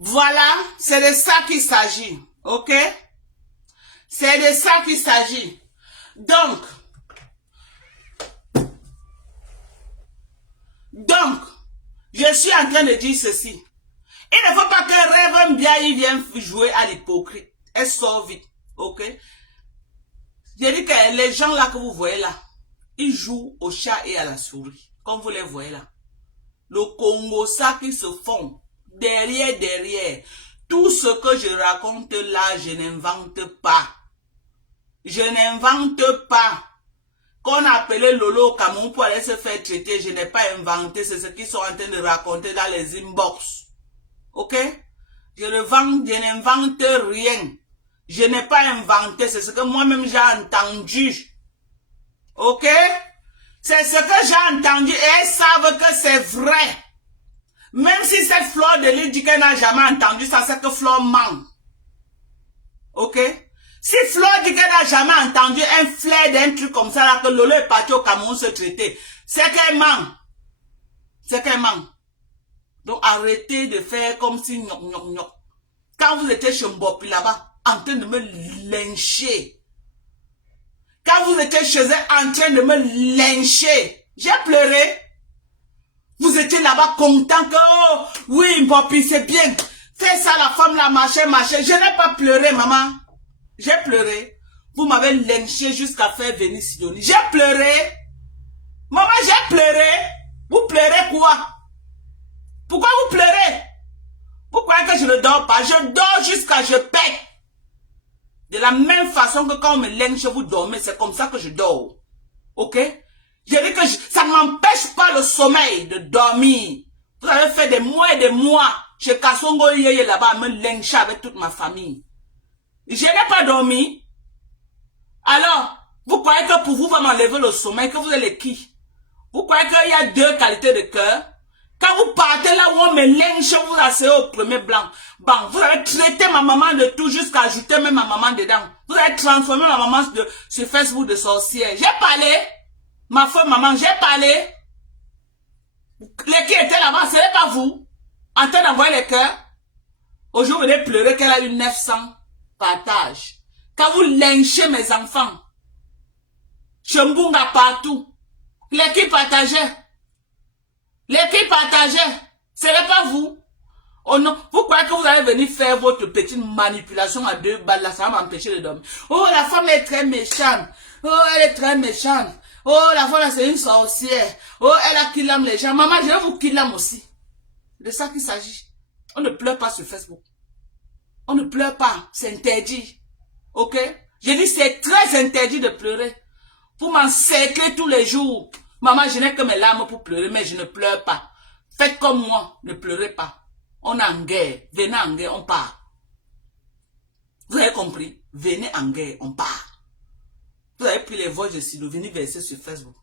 Voilà, c'est de ça qu'il s'agit. Ok? C'est de ça qu'il s'agit. Donc, je suis en train de dire ceci. Il ne faut pas que Rêve Mbiaye vienne jouer à l'hypocrite. Elle sort vite. Ok? Je dis que les gens là que vous voyez là, ils jouent au chat et à la souris. Comme vous les voyez là. Le Congo, ça qui se font. Derrière. Tout ce que je raconte là, je n'invente pas. Je n'invente pas. Qu'on appelait Lolo au Cameroun pour aller se faire traiter, je n'ai pas inventé. C'est ce qu'ils sont en train de raconter dans les inbox. Ok? Je n'invente rien. Je n'ai pas inventé. C'est ce que moi-même j'ai entendu. Ok? C'est ce que j'ai entendu et elles savent que c'est vrai. Même si cette Fleur de Lys dit qu'elle n'a jamais entendu ça, c'est que Fleur ment. Ok? Si Fleur dit qu'elle n'a jamais entendu un flair d'un truc comme ça, là, que Lolo est parti au Cameroun se traiter, c'est qu'elle ment. C'est qu'elle ment. Donc arrêtez de faire comme si gnoc. Quand vous étiez chez Mbopi là-bas, en train de me lyncher. Quand vous étiez chez elle en train de me lyncher, j'ai pleuré. Vous étiez là-bas content que, oh, oui, Mbopi, c'est bien. Fais ça, la femme, là, machin. Je n'ai pas pleuré, maman. J'ai pleuré. Vous m'avez lynché jusqu'à faire venir Sidonie. J'ai pleuré. Maman, j'ai pleuré. Vous pleurez quoi? Pourquoi vous pleurez? Vous croyez que je ne dors pas? Je dors jusqu'à je pète. De la même façon que quand on me lynche, vous dormez. C'est comme ça que je dors. Ok? Je dis que ça ne m'empêche pas le sommeil de dormir. Vous avez fait des mois et des mois chez Kassongo Yeye là-bas à me lyncher avec toute ma famille. Je n'ai pas dormi. Alors, vous croyez que pour vous va m'enlever le sommeil, que vous êtes les qui? Vous croyez qu'il y a deux qualités de cœur? Quand vous partez là où on me lynche, vous asseyez au premier blanc. Bon, vous avez traité ma maman de tout jusqu'à ajouter même ma maman dedans. Vous avez transformé ma maman sur Facebook de sorcière. J'ai parlé. Ma femme, maman, j'ai parlé. Les qui étaient là-bas, ce n'est pas vous. En train d'envoyer les cœurs. Aujourd'hui, vous allez pleurer qu'elle a eu 900 partages. Quand vous lynchez mes enfants, Chembunga partout. Les qui partageaient. Ce n'est pas vous. Oh non, vous croyez que vous allez venir faire votre petite manipulation à 2 balles là, ça va m'empêcher de dormir. Oh, la femme est très méchante. Oh, elle est très méchante. Oh, la femme là, c'est une sorcière. Oh, elle a killé les gens. Maman, je vais vous killer aussi. De ça qu'il s'agit. On ne pleure pas sur Facebook. On ne pleure pas. C'est interdit. Ok? Je dis, c'est très interdit de pleurer. Vous m'encerclez tous les jours. Maman, je n'ai que mes larmes pour pleurer, mais je ne pleure pas. Faites comme moi, ne pleurez pas. On est en guerre. Venez en guerre, on part. Vous avez compris? Venez en guerre, on part. Vous avez pris les voix de Sido, venez verser sur Facebook.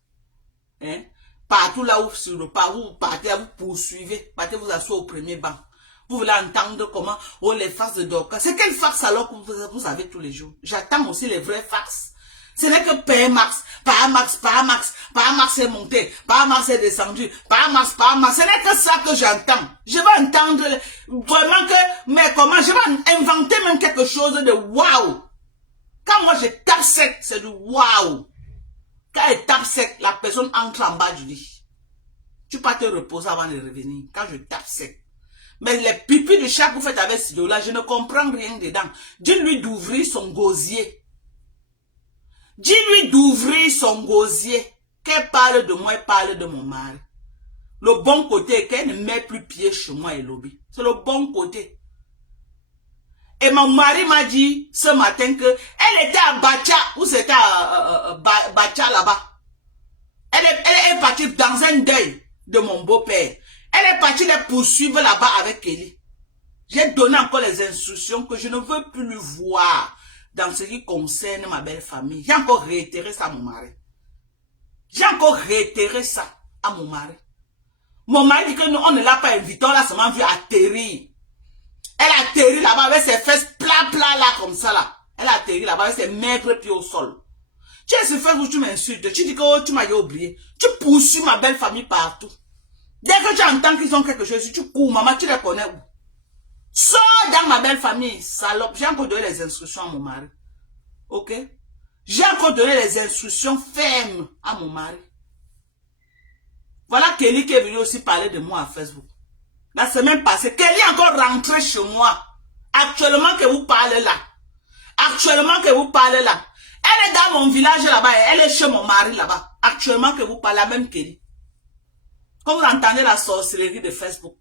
Hein? Partout là où sur le pas, vous partez, vous poursuivez. Partez vous asseoir au premier banc. Vous voulez entendre comment, oh, les fax de Dorcas. C'est quelle fax alors que vous avez tous les jours? J'attends aussi les vrais fax. Ce n'est que Père Max est monté, Père Max est descendu, Père Max. Ce n'est que ça que j'entends. Je vais entendre vraiment que, mais comment, je vais inventer même quelque chose de waouh. Quand moi je tape sec, c'est du waouh. Quand elle tape sec, la personne entre en bas du lit. Tu peux pas te reposer avant de revenir. Quand je tape sec. Mais les pipis de chat que vous faites avec ce dos là, je ne comprends rien dedans. Dis-lui d'ouvrir son gosier. Dis-lui d'ouvrir son gosier. Qu'elle parle de moi, elle parle de mon mari. Le bon côté est qu'elle ne met plus pied chez moi et lobby. C'est le bon côté. Et mon mari m'a dit ce matin que elle était à Bacha, ou c'était à Bacha là-bas. Elle est partie dans un deuil de mon beau-père. Elle est partie les poursuivre là-bas avec Kelly. J'ai donné encore les instructions que je ne veux plus le voir dans ce qui concerne ma belle famille. J'ai encore réitéré ça à mon mari. J'ai encore réitéré ça à mon mari. Mon mari dit que nous, on ne l'a pas invité, on l'a seulement vu atterrir. Elle atterrit là-bas avec ses fesses plat là comme ça là. Elle atterrit là-bas avec ses maigres pieds au sol. Tu es sur Facebook, tu m'insultes. Tu dis que oh, tu m'as oublié. Tu poursuis ma belle famille partout. Dès que tu entends qu'ils ont quelque chose, tu cours, maman, tu les connais où? Sors dans ma belle famille, salope. J'ai encore donné les instructions à mon mari. Ok? J'ai encore donné les instructions fermes à mon mari. Voilà Kelly qui est venu aussi parler de moi à Facebook. La semaine passée, Kelly est encore rentrée chez moi. Actuellement que vous parlez là. Actuellement que vous parlez là. Elle est dans mon village là-bas. Elle est chez mon mari là-bas. Actuellement que vous parlez, la même Kelly. Comme vous entendez la sorcellerie de Facebook.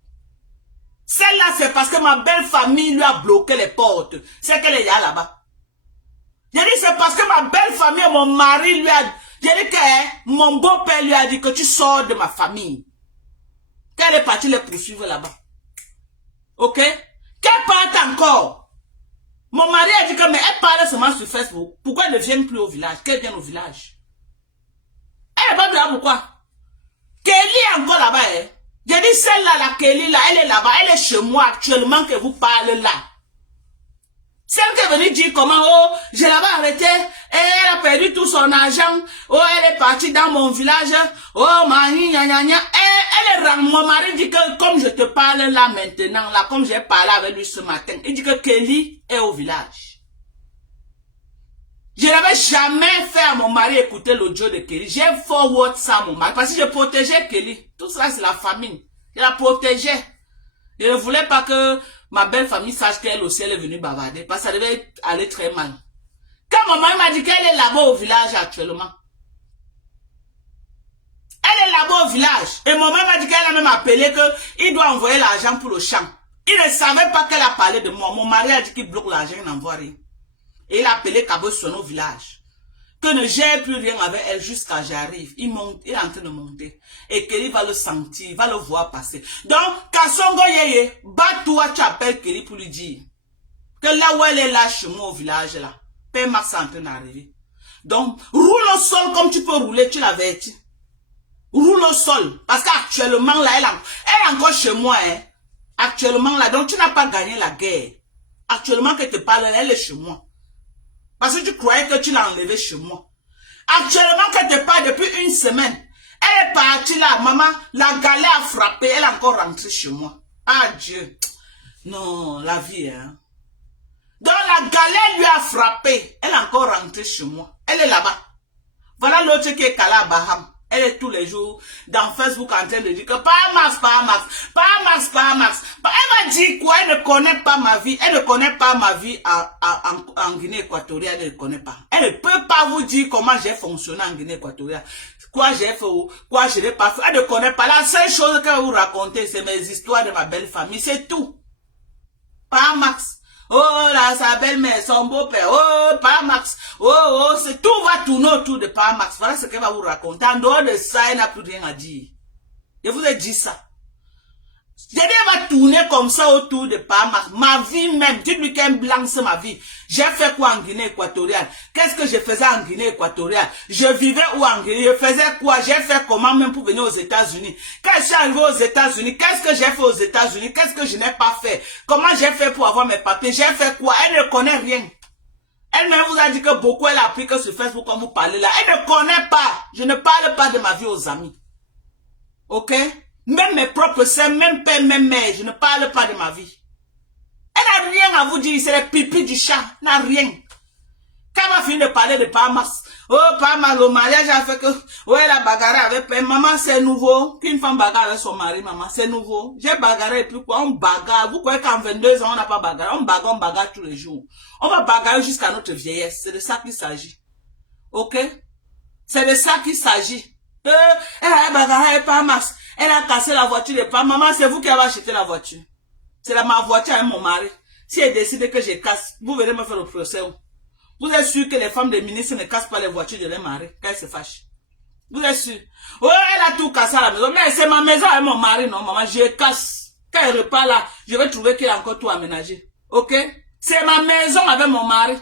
Celle-là, c'est parce que ma belle famille lui a bloqué les portes. C'est qu'elle est là-bas. J'ai dit, c'est parce que ma belle famille, mon mari lui a... J'ai dit que mon beau-père lui a dit que tu sors de ma famille. Qu'elle est partie les poursuivre là-bas. Ok? Qu'elle parte encore. Mon mari a dit que, mais elle parle seulement sur Facebook. Pourquoi elle ne vient plus au village? Qu'elle vienne au village. Elle n'est pas là pourquoi? Kelly est encore là-bas. Hein? J'ai dit, celle-là, la Kelly, là, elle est là-bas. Elle est chez moi actuellement que vous parlez là. Celle qui est venue dire comment, oh, je l'avais arrêtée, elle a perdu tout son argent, oh, elle est partie dans mon village, oh, gna gna gna. Elle est mon mari dit que, comme je te parle là maintenant, là, comme j'ai parlé avec lui ce matin, il dit que Kelly est au village. Je n'avais jamais fait à mon mari écouter l'audio de Kelly. J'ai forward ça à mon mari, parce que je protégeais Kelly. Tout ça, c'est la famille. Je la protégeais. Je ne voulais pas que ma belle famille sache qu'elle aussi elle est venue bavarder. Parce que ça devait aller très mal. Quand maman m'a dit qu'elle est là-bas au village actuellement. Elle est là-bas au village. Et maman m'a dit qu'elle a même appelé qu'il doit envoyer l'argent pour le champ. Il ne savait pas qu'elle a parlé de moi. Mon mari a dit qu'il bloque l'argent, il n'envoie rien. Et il a appelé Cabo Sono au village. Que ne gère plus rien avec elle jusqu'à j'arrive. Il monte, il est en train de monter. Et Kelly va le sentir, va le voir passer. Donc, Kassongo Yeye, bat-toi, tu appelles Kelly pour lui dire que là où elle est là, chez moi au village, là, Père Max est en train d'arriver. Donc, roule au sol comme tu peux rouler, tu l'avertis. Roule au sol. Parce qu'actuellement, là, elle est encore chez moi, hein. Actuellement, là, donc tu n'as pas gagné la guerre. Actuellement que tu parles, elle est chez moi. Parce que tu croyais que tu l'as enlevé chez moi. Actuellement, que tu parles depuis une semaine. Elle est partie là, maman, la galère a frappé, elle est encore rentrée chez moi. Ah Dieu. Non, la vie, hein. Donc la galère lui a frappé, elle est encore rentrée chez moi. Elle est là-bas. Voilà l'autre qui est calée à Baham. Elle est tous les jours dans Facebook en train de dire que pas Max, pas Max, pas Max, pas Max. Elle m'a dit quoi? Elle ne connaît pas ma vie. Elle ne connaît pas ma vie en Guinée équatoriale. Elle ne connaît pas. Elle ne peut pas vous dire comment j'ai fonctionné en Guinée équatoriale. Quoi j'ai fait ou quoi je n'ai pas fait. Elle ne connaît pas. La seule chose qu'elle vous raconte, c'est mes histoires de ma belle famille. C'est tout. Pas Max. Oh là, sa belle-mère, son beau-père, oh, pas Max, oh, tout va tourner autour de pas Max. Voilà ce qu'elle va vous raconter. En dehors de ça, elle n'a plus rien à dire. Je vous ai dit ça. J'ai dit, elle va tourner comme ça autour de pas Max. Ma vie même, dites-lui qu'un blanc, c'est ma vie. J'ai fait quoi en Guinée équatoriale? Qu'est-ce que je faisais en Guinée équatoriale? Je vivais où en Guinée? Je faisais quoi? J'ai fait comment même pour venir aux États-Unis? Quand je suis arrivé aux États-Unis, qu'est-ce que j'ai fait aux États-Unis? Qu'est-ce que je n'ai pas fait? Comment j'ai fait pour avoir mes papiers? J'ai fait quoi? Elle ne connaît rien. Elle-même vous a dit que beaucoup, elle a appris que sur Facebook, quand vous parlez là, elle ne connaît pas. Je ne parle pas de ma vie aux amis. Ok? Même mes propres sœurs, même père, même mère, je ne parle pas de ma vie. Elle n'a rien à vous dire, c'est le pipi du chat, elle n'a rien. Quand elle va finir de parler de Pamas, oh Pamas, le mariage a fait que, oh elle a bagarré avec père, maman c'est nouveau, qu'une femme bagarre avec son mari, maman, c'est nouveau. J'ai bagarré et puis quoi, on bagarre, vous croyez qu'en 22 ans on n'a pas bagarré, on bagarre tous les jours. On va bagarrer jusqu'à notre vieillesse, c'est de ça qu'il s'agit. Ok? C'est de ça qu'il s'agit. Elle a bagarré avec Pamas. Elle a cassé la voiture de pas. Maman, c'est vous qui avez acheté la voiture. C'est ma voiture avec mon mari. Si elle décide que je casse, vous venez me faire le procès. Vous êtes sûr que les femmes des ministres ne cassent pas les voitures de leur mari quand elles se fâchent? Vous êtes sûr? Oh, elle a tout cassé à la maison. Mais c'est ma maison avec mon mari, non, maman. Je casse. Quand elle repart là, je vais trouver qu'il y a encore tout aménagé. Ok? C'est ma maison avec mon mari.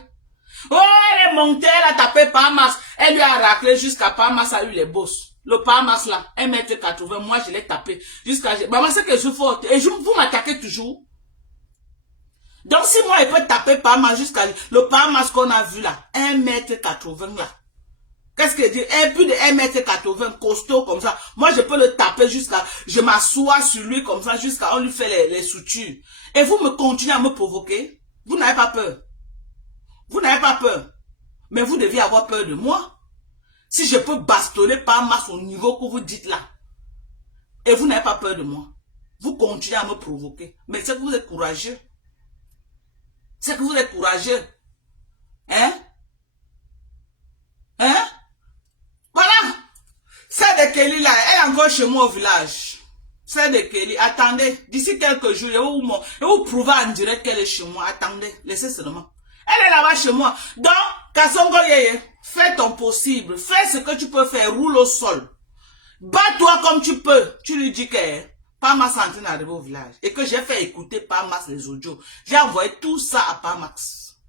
Oh, elle est montée, elle a tapé Pamas. Elle lui a raclé jusqu'à Pamas a eu les bosses. Le Pamas là, 1m80, moi je l'ai tapé. Jusqu'à... Maman, c'est que je suis forte. Et vous m'attaquez toujours. Donc si moi je peux taper Pamas jusqu'à... Le Pamas qu'on a vu là, 1m80 là. Qu'est-ce que dit? Et plus de 1,80 m, costaud comme ça. Moi, je peux le taper jusqu'à... Je m'assois sur lui comme ça jusqu'à... On lui fait les sutures. Et vous me continuez à me provoquer? Vous n'avez pas peur. Vous n'avez pas peur. Mais vous deviez avoir peur de moi. Si je peux bastonner par masse au niveau que vous dites là. Et vous n'avez pas peur de moi. Vous continuez à me provoquer. Mais c'est que vous êtes courageux. C'est que vous êtes courageux. Hein? Hein? Voilà. Celle de Kelly là, elle est encore chez moi au village. Celle de Kelly, attendez. D'ici quelques jours, je vais vous prouver en direct qu'elle est chez moi. Attendez, laissez seulement. Elle est là-bas chez moi. Donc, Kasongo Yeye, fais ton possible. Fais ce que tu peux faire. Roule au sol. Bats-toi comme tu peux. Tu lui dis que Parmax est en train d'arriver au village. Et que j'ai fait écouter Parmax les audios. J'ai envoyé tout ça à Parmax.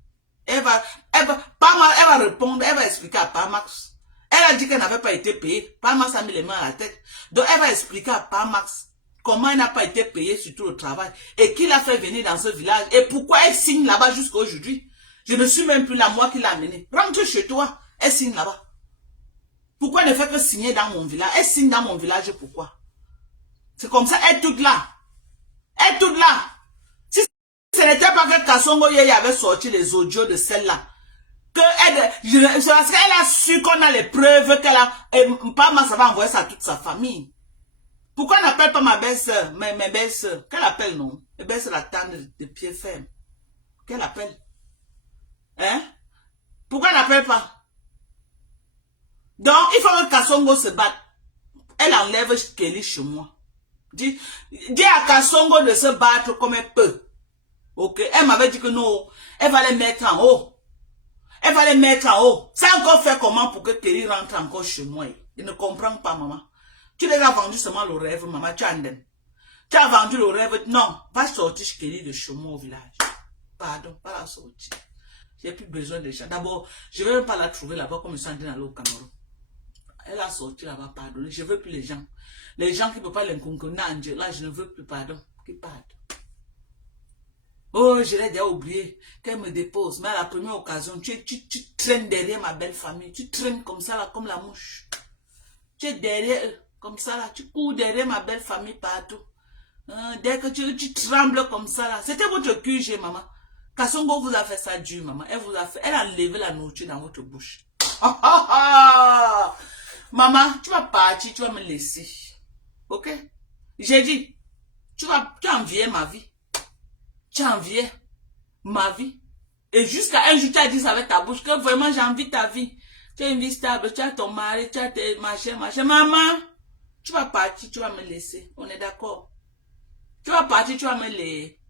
Parmax, elle va répondre. Elle va expliquer à Parmax. Elle a dit qu'elle n'avait pas été payée. Parmax a mis les mains à la tête. Donc, elle va expliquer à Parmax comment elle n'a pas été payée sur tout le travail. Et qui l'a fait venir dans ce village. Et pourquoi elle signe là-bas jusqu'à aujourd'hui. Je ne suis même plus là, moi qui l'ai amenée. Rentre chez toi, elle signe là-bas. Pourquoi elle ne fait que signer dans mon village? Elle signe dans mon village, pourquoi? C'est comme ça, elle est toute là. Elle est toute là. Si ce n'était pas que Kasongo Yeye avait sorti les audios de celle-là, c'est parce qu'elle a su qu'on a les preuves qu'elle a... Et Parmax va envoyer ça à toute sa famille. Pourquoi elle n'appelle pas ma belle-sœur, mes belles-sœurs? Qu'elle appelle, non? Les belles-sœurs attendent de pied ferme. Qu'elle appelle? Hein? Pourquoi elle n'appelle pas? Donc, il faut que Kasongo se batte. Elle enlève Kelly chez moi. Dis à Kasongo de se battre comme elle peut. Ok? Elle m'avait dit que non, elle va les mettre en haut. Elle va les mettre en haut. Ça encore fait comment pour que Kelly rentre encore chez moi? Il ne comprend pas, maman. Tu les as vendu seulement le rêve, maman. Tu as vendu le rêve. Non, va sortir Kelly de chez moi au village. Pardon, pas la sortir. J'ai plus besoin de gens. D'abord, je ne vais même pas la trouver là-bas comme ils sont en train d'aller au Cameroun. Elle a sorti là-bas, pardon. Je ne veux plus les gens. Les gens qui ne peuvent pas l'inconnaître, là, je ne veux plus, pardon. Qui partent. Oh, je l'ai déjà oublié. Qu'elle me dépose. Mais à la première occasion, tu traînes derrière ma belle famille. Tu traînes comme ça, là, comme la mouche. Tu es derrière eux, comme ça, là. Tu cours derrière ma belle famille partout. Dès que tu trembles comme ça, là. C'était votre QG, maman. Kasongo vous a fait ça dur, maman. Elle a levé la nourriture dans votre bouche. Maman, tu vas partir, tu vas me laisser. Ok? J'ai dit, tu enviais ma vie. Tu enviais ma vie. Et jusqu'à un jour, tu as dit ça avec ta bouche, que vraiment j'envie ta vie. Tu as une vie stable, tu as ton mari, tu as tes machins. Maman, tu vas partir, tu vas me laisser. On est d'accord? Tu vas partir, tu vas me laisser.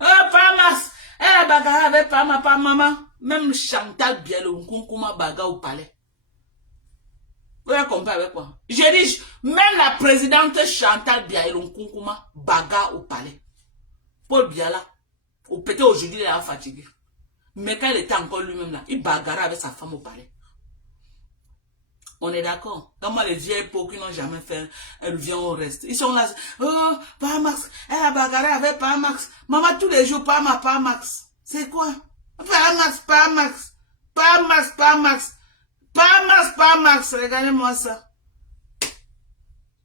Oh, Parmax! Elle a bagarre avec maman. Même Chantal Bielo, Nkunkuma bagarre au palais. Vous avez compris avec quoi? J'ai dit, même la présidente Chantal Bielo, Nkunkuma bagarre au palais. Paul Biala, ou peut-être aujourd'hui, il est fatigué. Mais quand il était encore lui-même là, il bagarrait avec sa femme au palais. On est d'accord. Quand moi, les vieilles peaux qui n'ont jamais fait, elles viennent au reste. Ils sont là. Oh, Parmax, elle a bagarré avec Parmax. Maman, tous les jours, Parmax. C'est quoi? Parmax. Regardez-moi ça.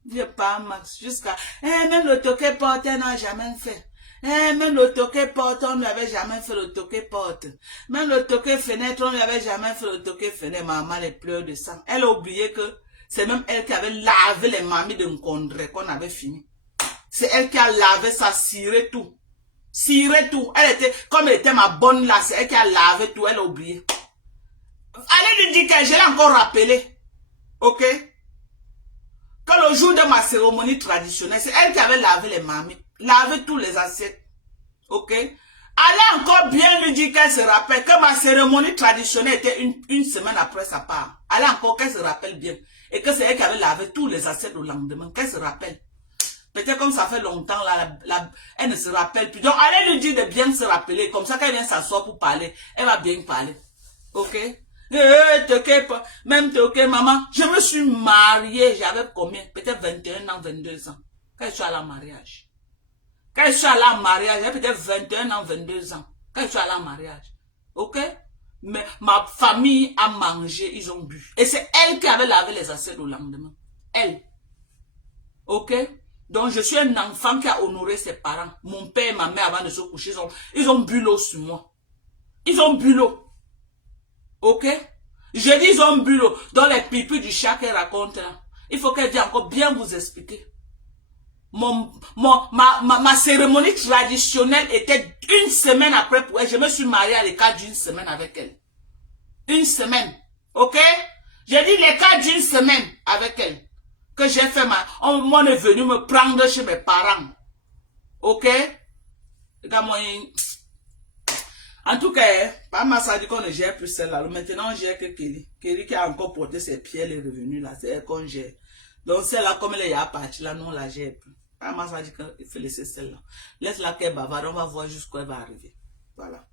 Vieux Parmax. Jusqu'à... même le toqué porte, elle n'a jamais fait. Même le toqué porte, on ne lui avait jamais fait le toqué porte. Même le toqué fenêtre, on ne lui avait jamais fait le toqué fenêtre. Maman, elle pleure de sang. Elle a oublié que c'est même elle qui avait lavé les mamies de Nkondre qu'on avait fini. C'est elle qui a lavé ça, ciré tout. Ciré tout. Elle était, comme elle était ma bonne là, c'est elle qui a lavé tout. Elle a oublié. Allez lui dire que je l'ai encore rappelé. Ok? Quand le jour de ma cérémonie traditionnelle, c'est elle qui avait lavé les mamies. Laver tous les assiettes. Ok? Allez encore bien lui dire qu'elle se rappelle que ma cérémonie traditionnelle était une semaine après sa part. Allez encore qu'elle se rappelle bien. Et que c'est elle qui avait lavé tous les assiettes le lendemain. Qu'elle se rappelle. Peut-être comme ça fait longtemps, là, elle ne se rappelle plus. Donc allez lui dire de bien se rappeler. Comme ça, quand elle vient s'asseoir pour parler, elle va bien parler. Ok? Même maman, je me suis mariée, j'avais combien? Peut-être 21 ans, 22 ans. Quand je suis allée en mariage. Quand je suis allée en mariage, j'avais peut-être 21 ans, 22 ans. Quand je suis allée en mariage. Ok? Mais ma famille a mangé, ils ont bu. Et c'est elle qui avait lavé les assiettes au lendemain. Elle. Ok? Donc, je suis un enfant qui a honoré ses parents. Mon père et ma mère, avant de se coucher, ils ont bu l'eau sur moi. Ils ont bu l'eau. Ok? Je dis, ils ont bu l'eau. Dans les pipis du chat qu'elle raconte là. Il faut qu'elle vienne encore bien vous expliquer. Ma cérémonie traditionnelle était une semaine après pour elle. Je me suis mariée à l'écart d'une semaine avec elle. Une semaine. Ok? J'ai dit l'écart d'une semaine avec elle. Que j'ai fait on est venu me prendre chez mes parents. Ok? En tout cas, pas ma ça dit qu'on ne gère plus celle-là. Maintenant, on gère que Kelly. Kelly qui a encore porté ses pieds, elle est revenue là. C'est elle qu'on gère. Donc celle-là, comme elle est à partir là, nous on la gère plus. Pas ma ça dit qu'il faut laisser celle-là. Laisse-la qu'elle bavarde, on va voir jusqu'où elle va arriver. Voilà.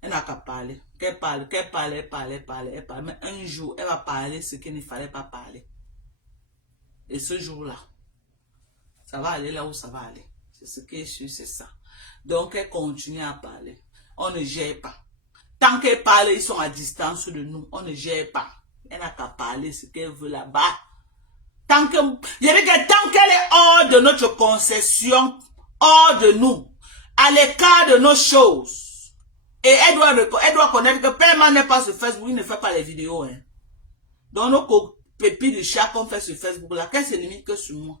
Elle n'a qu'à parler. Qu'elle parle, elle parle. Mais un jour, elle va parler ce qu'il ne fallait pas parler. Et ce jour-là, ça va aller là où ça va aller. C'est ce qui est sûr, c'est ça. Donc, elle continue à parler. On ne gère pas. Tant qu'elle parle, ils sont à distance de nous. On ne gère pas. Elle n'a qu'à parler ce qu'elle veut là-bas. Tant qu'elle est hors de notre concession, hors de nous, à l'écart de nos choses, et elle doit connaître que Paiement n'est pas sur Facebook, il ne fait pas les vidéos. Hein. Donc, nos pépites de chat qu'on fait sur Facebook, là, qu'elle se limite que sur moi.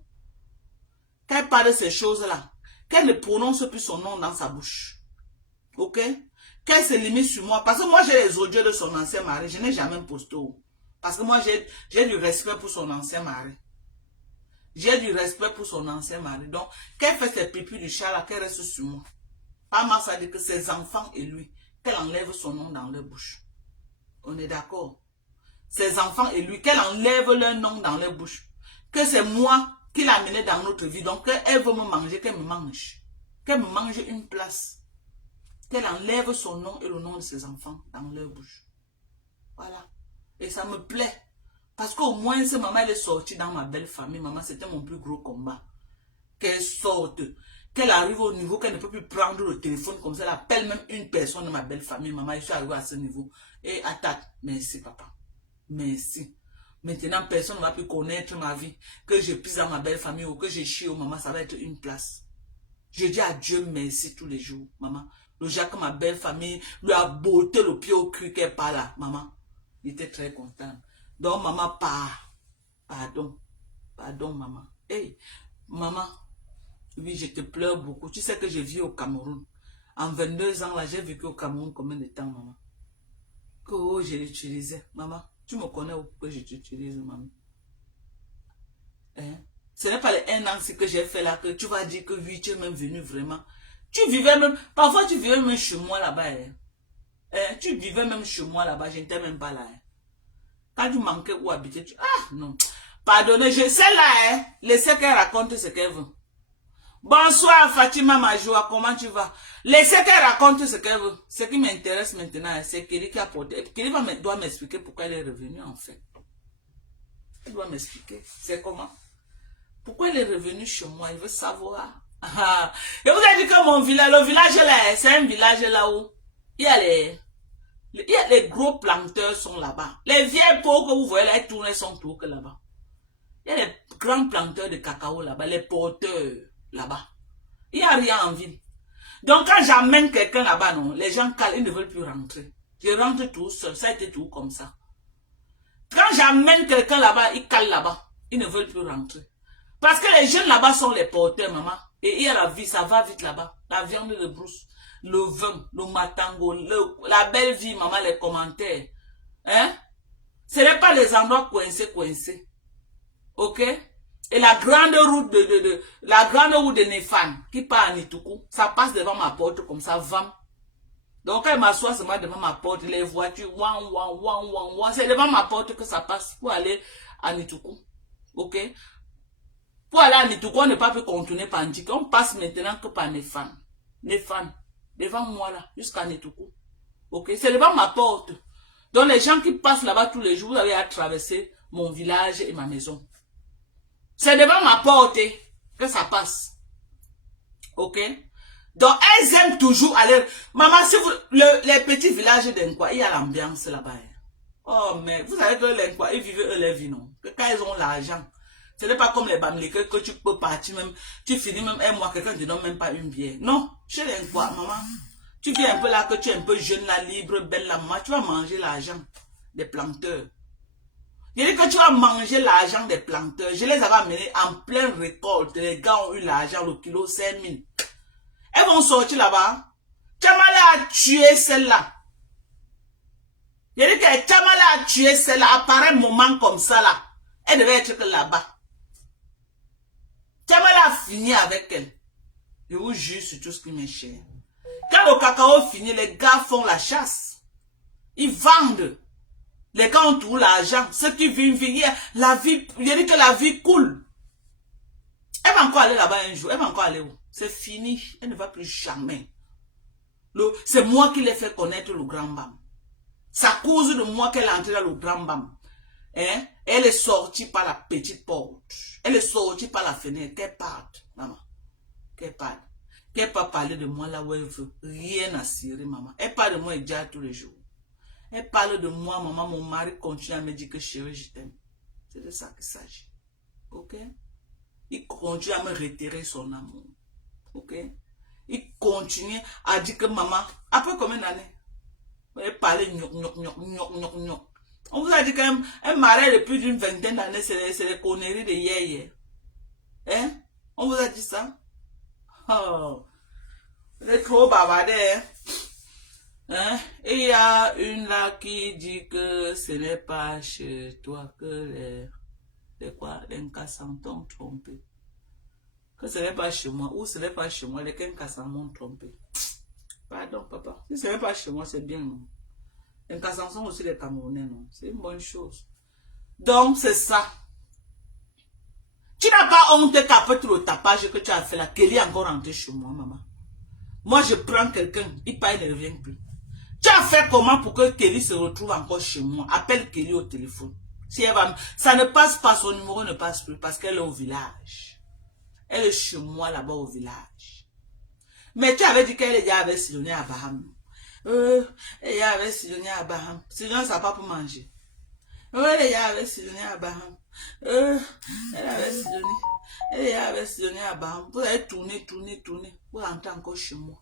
Qu'elle parle de ces choses-là, qu'elle ne prononce plus son nom dans sa bouche. Ok? Qu'elle se limite sur moi. Parce que moi, j'ai les audios de son ancien mari. Je n'ai jamais posté. Parce que moi, j'ai du respect pour son ancien mari. J'ai du respect pour son ancien mari. Donc, qu'elle fait ses pipis du chat là, qu'elle reste sur moi. Pas mal, ça dit que ses enfants et lui, qu'elle enlève son nom dans leur bouche. On est d'accord? Ses enfants et lui, qu'elle enlève leur nom dans leur bouche. Que c'est moi qui l'a amené dans notre vie. Donc, elle veut me manger, qu'elle me mange. Qu'elle me mange une place. Qu'elle enlève son nom et le nom de ses enfants dans leur bouche. Voilà. Et ça me plaît. Parce qu'au moins, ce maman, elle est sortie dans ma belle famille. Maman, c'était mon plus gros combat. Qu'elle sorte. Qu'elle arrive au niveau qu'elle ne peut plus prendre le téléphone comme ça. Elle appelle même une personne de ma belle famille. Maman, je suis arrivée à ce niveau. Et attaque. Merci, papa. Merci. Maintenant, personne ne va plus connaître ma vie. Que je pisse dans ma belle famille ou que je chie au maman, ça va être une place. Je dis à Dieu merci tous les jours, maman. Le Jacques, ma belle famille, lui a botté le pied au cul qu'elle parle là, maman. Il était très content. Donc, maman, pardon, maman. Hey, maman, oui, je te pleure beaucoup. Tu sais que je vis au Cameroun. En 22 ans, là, j'ai vécu au Cameroun combien de temps, maman? Que je l'utilisais, maman. Tu me connais ou que je t'utilise, maman? Hein? Ce n'est pas les 1 an que j'ai fait là que tu vas dire que oui, tu es même venu vraiment. Tu vivais même, parfois tu vivais même chez moi là-bas. Hein? Tu vivais même chez moi là-bas, je n'étais même pas là. Hein? Quand tu manquais où habiter, ah non. Pardonnez, je sais là, hein? Laissez qu'elle raconte ce qu'elle veut. Bonsoir Fatima Majoua, comment tu vas? Laissez qu'elle raconte ce qu'elle veut. Ce qui m'intéresse maintenant, c'est Kelly qui a porté. Kelly doit m'expliquer pourquoi elle est revenue en fait. Elle doit m'expliquer. C'est comment? Pourquoi elle est revenue chez moi? Il veut savoir. Je vous ai dit que mon village, le village là, c'est un village là où il y a les gros planteurs sont là-bas. Les vieilles peaux que vous voyez là, elles tournent, elles sont tout que là-bas. Il y a les grands planteurs de cacao là-bas, les porteurs là-bas. Il n'y a rien en ville. Donc quand j'amène quelqu'un là-bas, non, les gens calent, ils ne veulent plus rentrer. Je rentre tout seul, ça a été tout comme ça. Quand j'amène quelqu'un là-bas, ils calent là-bas, ils ne veulent plus rentrer. Parce que les jeunes là-bas sont les porteurs, maman. Et il y a la vie, ça va vite là-bas. La viande de brousse, le vin, le matango, la belle vie, maman, les commentaires. Hein? Ce n'est pas les endroits coincés. Ok? Et la grande route de Nefan, qui part à Nitoukou, ça passe devant ma porte comme ça, vam. Donc, quand elle m'assoit seulement devant ma porte, les voitures, c'est devant ma porte que ça passe pour aller à Nitoukou. Ok? Pour aller à Nitoukou, on ne peut pas plus contourner par Ndjik. On passe maintenant que par Nefan. Nefan. Devant moi là, jusqu'à Nitoukou. Ok? C'est devant ma porte. Donc, les gens qui passent là-bas tous les jours, vous avez à traverser mon village et ma maison. C'est devant ma porte que ça passe. Ok? Donc, elles aiment toujours aller... Maman, si vous... les petits villages d'Enkwa, il y a l'ambiance là-bas. Oh, mais vous savez que l'Enkwa, ils vivent eux leur vie, non? Que quand ils ont l'argent, ce n'est pas comme les Bamileke que tu peux partir même, tu finis même un mois, quelqu'un ne te donne même pas une bière. Non, chez l'Enkwa, maman, tu viens un peu là, que tu es un peu jeune là, libre, belle là, maman, tu vas manger l'argent des planteurs. Je dis que tu vas manger l'argent des planteurs. Je les avais amenés en pleine récolte. Les gars ont eu l'argent, le kilo 5 000. Elles vont sortir là-bas. Tchamala a tué celle-là. Je dis que Tchamala a tué celle-là. À pareil moment comme ça là. Elle devait être que là-bas. Tchamala a fini avec elle. Je vous jure sur tout ce qui m'est cher. Quand le cacao finit, les gars font la chasse. Ils vendent. Les gars ont tout l'argent. Ceux qui vivent, la vie, je dis que la vie coule. Elle va encore aller là-bas un jour. Elle va encore aller où? C'est fini. Elle ne va plus jamais. C'est moi qui l'ai fait connaître le Grand Bam. C'est à cause de moi qu'elle est entrée dans le Grand Bam. Hein? Elle est sortie par la petite porte. Elle est sortie par la fenêtre. Qu'elle parte, maman. Qu'elle parte. Qu'elle pas parler de moi là où elle veut. Rien à cirer, maman. Elle parle de moi déjà tous les jours. Elle parle de moi, maman. Mon mari continue à me dire que chérie, je t'aime. C'est de ça qu'il s'agit. Ok? Il continue à me retirer son amour. Ok? Il continue à dire que maman, après combien d'années? Elle parlait gnoc. On vous a dit qu'un mari depuis d'une vingtaine d'années, c'est les conneries de hier. Hein? On vous a dit ça? Oh, vous êtes trop bavardé, hein? Hein? Et il y a une là qui dit que ce n'est pas chez toi que les Nkassans t'ont trompé. Que ce n'est pas chez moi, ou ce n'est pas chez moi, les Nkassans m'ont trompé. Pardon, papa. Si ce n'est pas chez moi, c'est bien, non? Les Nkassans sont aussi les Camerounais, non? C'est une bonne chose. Donc, c'est ça. Tu n'as pas honte qu'après tout le tapage que tu as fait là, Kelly est encore rentré chez moi, maman. Moi, je prends quelqu'un, il part, il ne revient plus. Tu as fait comment pour que Kelly se retrouve encore chez moi? Appelle Kelly au téléphone. Si elle va, ça ne passe pas, son numéro ne passe plus parce qu'elle est au village. Elle est chez moi là-bas au village. Mais tu avais dit qu'elle déjà avait sillonné à Baham. Elle avait sillonné à Baham. Sinon, ça n'a pas pour manger. Elle avait sillonné à Baham. Elle avait sillonné à Baham. Vous allez tourner. Vous rentrez encore chez moi.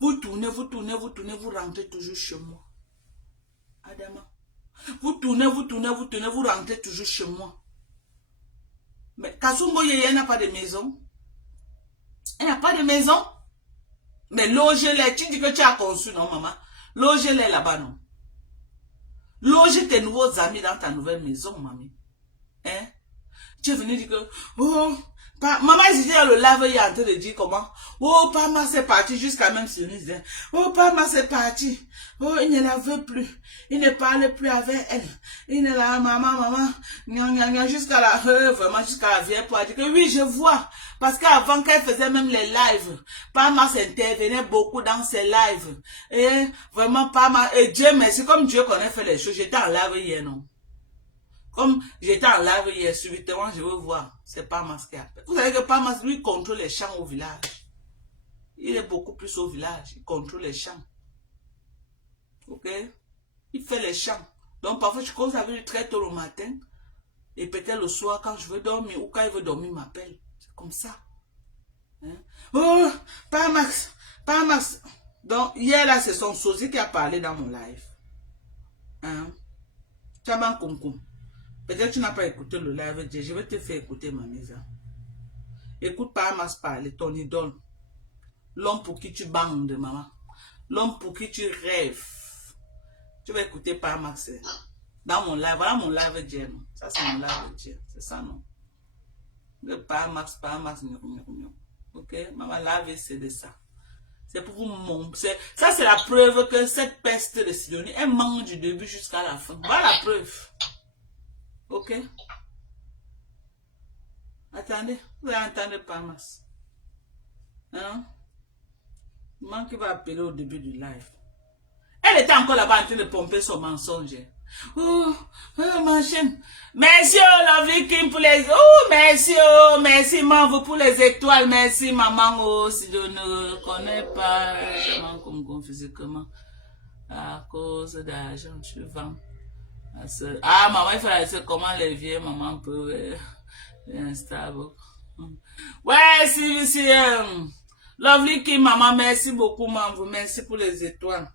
Vous tournez, vous rentrez toujours chez moi. Adama. Vous tournez, vous rentrez toujours chez moi. Mais Kasumbo Yeye n'a pas de maison. Elle n'a pas de maison. Mais logez-les. Tu dis que tu as conçu, non, maman? Logez-les là-bas, non? Loge tes nouveaux amis dans ta nouvelle maison, mamie. Hein? Tu es venu dire que, oh, maman, j'étais dans le lave, il est en train de dire comment, oh, Pama, c'est parti, jusqu'à même si on disait, oh, Pama, c'est parti, oh, il ne la veut plus, il ne parle plus avec elle, il ne la, maman, jusqu'à la, vraiment, jusqu'à la vieille pour dire que, oui, je vois, parce qu'avant qu'elle faisait même les lives, Pama s'intervenait beaucoup dans ses lives, et vraiment, Pama, et Dieu merci, comme Dieu connaît fait les choses, j'étais en live hier, non? Comme j'étais en live hier, subitement, je veux voir. C'est Pamas qui appelle. Vous savez que Pamas, lui, contrôle les champs au village. Il est beaucoup plus au village. Il contrôle les champs. Ok? Il fait les champs. Donc, parfois, je commence avec lui très tôt le matin. Et peut-être le soir, quand je veux dormir, ou quand il veut dormir, il m'appelle. C'est comme ça. Hein? Oh, Pamas. Donc, hier, là, c'est son sosie qui a parlé dans mon live. Hein? Chaban Kumkum. Peut-être que tu n'as pas écouté le live, je vais te faire écouter ma maison. Écoute Pamas parler, ton idole. L'homme pour qui tu bandes, maman. L'homme pour qui tu rêves. Tu vas écouter Pamas. Dans mon live, voilà mon live Dieu. Ça c'est mon live Dieu. C'est ça non? Le Pamas. Ok? Maman, live c'est de ça. C'est pour vous montrer. Ça c'est la preuve que cette peste de Sidonie, elle mange du début jusqu'à la fin. Voilà la preuve. Ok? Attendez, vous allez entendre Pamas. Hein? Moi qui va appeler au début du live. Elle était encore là-bas en train de pomper son mensonge. Oh, ma chaîne. Merci, Lovely Kim pour les... Oh, merci, oh, merci, maman, pour les étoiles, merci, maman, oh, si je ne connais pas, je m'en confie physiquement, à cause d'argent, tu vends. Ah, maman, il faut dire comment les vieux, maman, peuvent, instable. Ouais, si, Lovely Kim, maman, merci beaucoup, maman, merci pour les étoiles.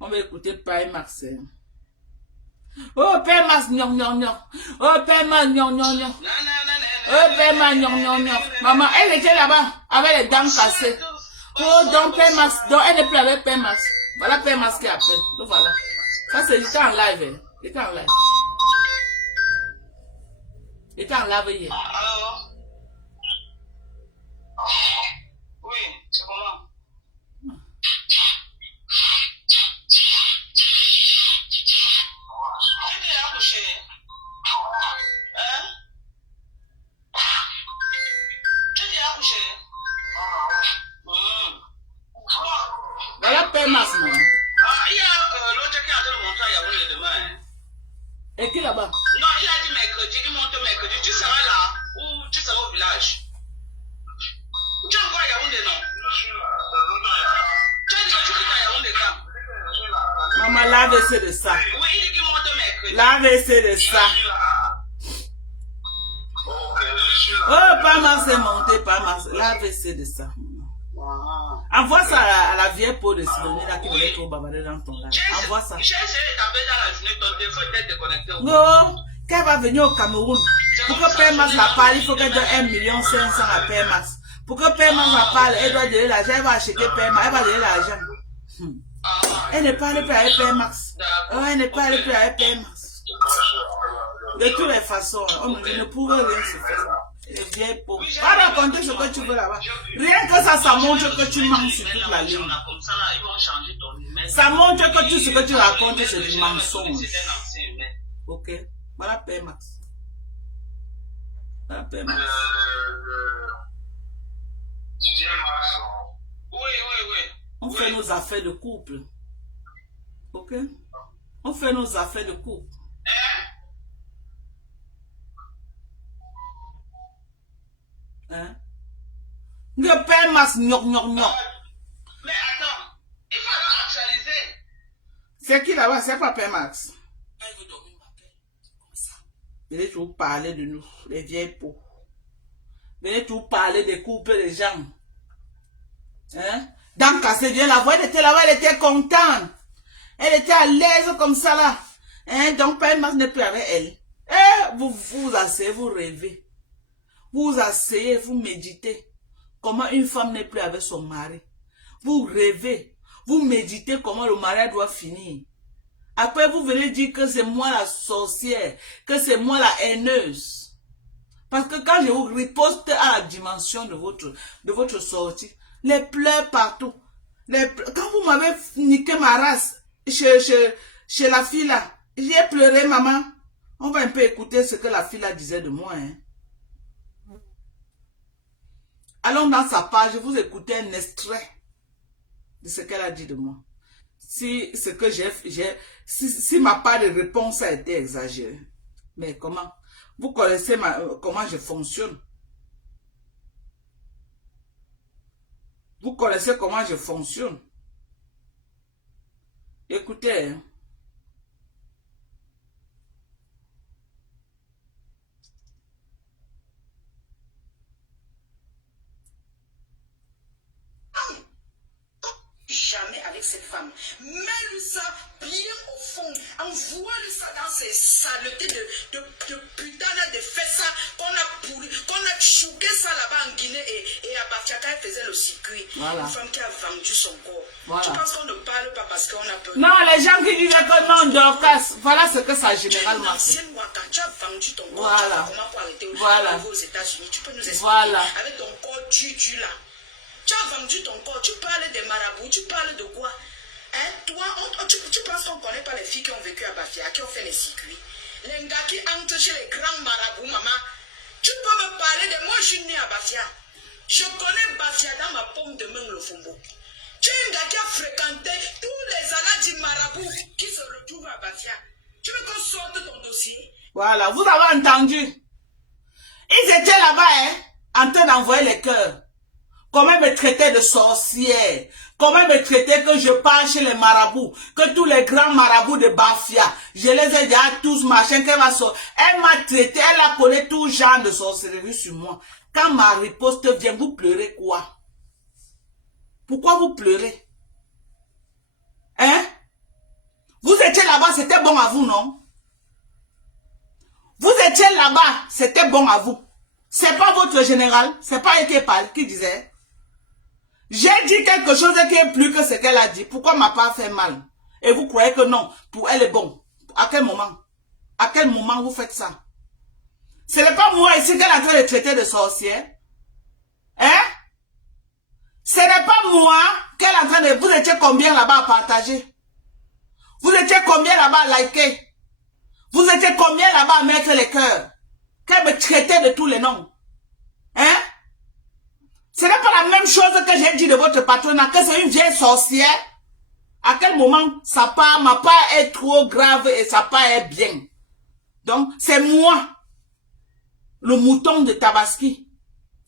On va écouter Paye Marcel. Oh, Père Mas, non, non, non. Oh, Père Mas, non, non, non. Oh, Père Mas, non, non, non. Maman, elle était là-bas, avec les dents cassées. Oh, donc Père Mas, donc elle est plus avec Père Mas. Voilà Père Mas qui appelle. Donc voilà. Ça, c'est, il était en live, hein. Il était en live. Il était en live hier. Alors? Oui, c'est comment? Tu t'es accouché? Hein? Tu t'es accouché? Voilà Père Mas, non? Ah, il y a l'autre qui a de le montrer à Yaoundé demain. Hein? Et qui là-bas? Non, il a dit mercredi, il monte mercredi. Tu seras là ou tu seras au village? Tu es encore à Yaoundé, non? Je suis là. Tu as dit que tu quittes à Yaoundé quand? Je suis là. Maman, l'AVC de ça. Oui, il dit qu'il monte mercredi. L'AVC de ça. Ok, je suis là. Oh, pas Mas c'est monté, pas Mas. L'AVC de ça. Envoie ça à la vieille peau de Sidonie là qui voulait trop bavarder dans ton live. Envoie ça. J'ai essayé de taper dans la journée, ton téléphone était déconnecté. Non, qu'elle va venir au Cameroun. Pour que Père Mas la parle, il faut qu'elle donne 1,5 million à Père Mas. Pour que Père Mas la parle, elle doit donner l'argent, elle va acheter Père Mas, elle va donner l'argent. Elle ne parle plus avec Père Mas. Oh, elle ne parle plus avec Père Mas. De toutes les façons, on ne pourrait rien se faire. Les vieilles pauvres. Va raconter ce que tu veux là-bas. Rien que ça montre que tu manques sur toute la ligne. Ça montre que tout ce que tu racontes, c'est du mensonge. Ok. Voilà Père Max. Voilà Père Max. Oui. On fait nos affaires de couple. Ok? On fait nos affaires de couple. Hein? Le Père Mas, gnoc. Mais attends, il faut alors actualiser. C'est qui là-bas? C'est pas Père Max. Venez toujours parler de nous, les vieilles peaux. Venez toujours parler des couples des gens. Hein? Dans Cassé, viens la voir, elle était là-bas, elle était contente. Elle était à l'aise comme ça là. Hein? Donc Père Max n'est plus avec elle. Vous vous asseyez, vous rêvez. Vous asseyez, vous méditez. Comment une femme n'est plus avec son mari. Vous rêvez. Vous méditez comment le mariage doit finir. Après, vous venez dire que c'est moi la sorcière. Que c'est moi la haineuse. Parce que quand je vous riposte à la dimension de votre sortie, les pleurs partout. Quand vous m'avez niqué ma race chez la fille là, j'ai pleuré, maman. On va un peu écouter ce que la fille là disait de moi. Hein. Allons dans sa page, vous écoutez un extrait de ce qu'elle a dit de moi. Si ce que si ma part de réponse a été exagérée. Mais comment? Vous connaissez comment je fonctionne. Vous connaissez comment je fonctionne. Écoutez, hein. Jamais avec cette femme. Mets-lui ça bien au fond. Envoie-lui ça dans ces saletés de putain de fait ça qu'on a pourri, qu'on a chouqué ça là-bas en Guinée et à Bafia elle faisait le circuit. Voilà. Une femme qui a vendu son corps. Voilà. Tu penses qu'on ne parle pas parce qu'on a peur? Non, les gens qui disent que non, Dorcas, voilà ce que ça a généralement fait. Tu as vendu ton corps. Voilà. Comment pour arrêter Voilà. aux États-Unis? Tu peux nous expliquer? Voilà. Avec ton corps tu là. Tu as vendu ton corps, tu parles des marabouts, tu parles de quoi? Hein? Toi, tu penses qu'on ne connaît pas les filles qui ont vécu à Bafia, qui ont fait les circuits? Les gars qui entrent chez les grands marabouts, maman. Tu peux me parler de moi, je suis née à Bafia. Je connais Bafia dans ma paume de main, le fombo. Tu es un gars qui a fréquenté tous les aladis marabouts qui se retrouvent à Bafia. Tu veux qu'on sorte ton dossier? Voilà, vous avez entendu. Ils étaient là-bas, hein, en train d'envoyer les cœurs. Comment me traiter de sorcière? Comment me traiter que je pars chez les marabouts? Que tous les grands marabouts de Bafia, je les ai déjà tous machin qu'elle va sortir. Elle m'a traité, elle a collé tout genre de sorcellerie sur moi. Quand ma riposte vient, vous pleurez quoi? Pourquoi vous pleurez? Hein? Vous étiez là-bas, c'était bon à vous, non? Vous étiez là-bas, c'était bon à vous. C'est pas votre général, c'est pas elle qui parle, qui disait. J'ai dit quelque chose qui est plus que ce qu'elle a dit. Pourquoi m'a pas fait mal? Et vous croyez que non, pour elle est bon. À quel moment? À quel moment vous faites ça? Ce n'est pas moi ici qu'elle est en train de traiter de sorcière. Hein? Ce n'est pas moi qu'elle est en train de... Vous étiez combien là-bas à partager? Vous étiez combien là-bas à liker? Vous étiez combien là-bas à mettre les cœurs? Qu'elle me traitait de tous les noms. Hein? Ce n'est pas la même chose que j'ai dit de votre patronat, que c'est une vieille sorcière. À quel moment sa part, ma part est trop grave et sa part est bien. Donc, c'est moi, le mouton de Tabaski,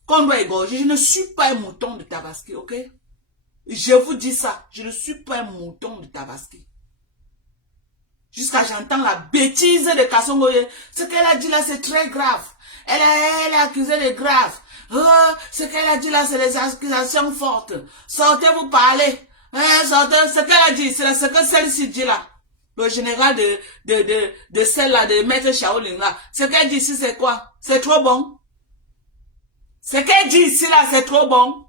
qu'on doit égorger. Je ne suis pas un mouton de Tabaski, ok? Je vous dis ça, je ne suis pas un mouton de Tabaski. Jusqu'à j'entends la bêtise de Kassongoye. Ce qu'elle a dit là, c'est très grave. Elle a accusé de grave. Oh, ce qu'elle a dit là, c'est des accusations fortes. Sortez-vous parler. Sortez, ce qu'elle a dit, c'est ce que celle-ci dit là. Le général de celle-là, de Maître Shaolin là. Ce qu'elle dit ici, c'est quoi? C'est trop bon. Ce qu'elle dit ici là, c'est trop bon.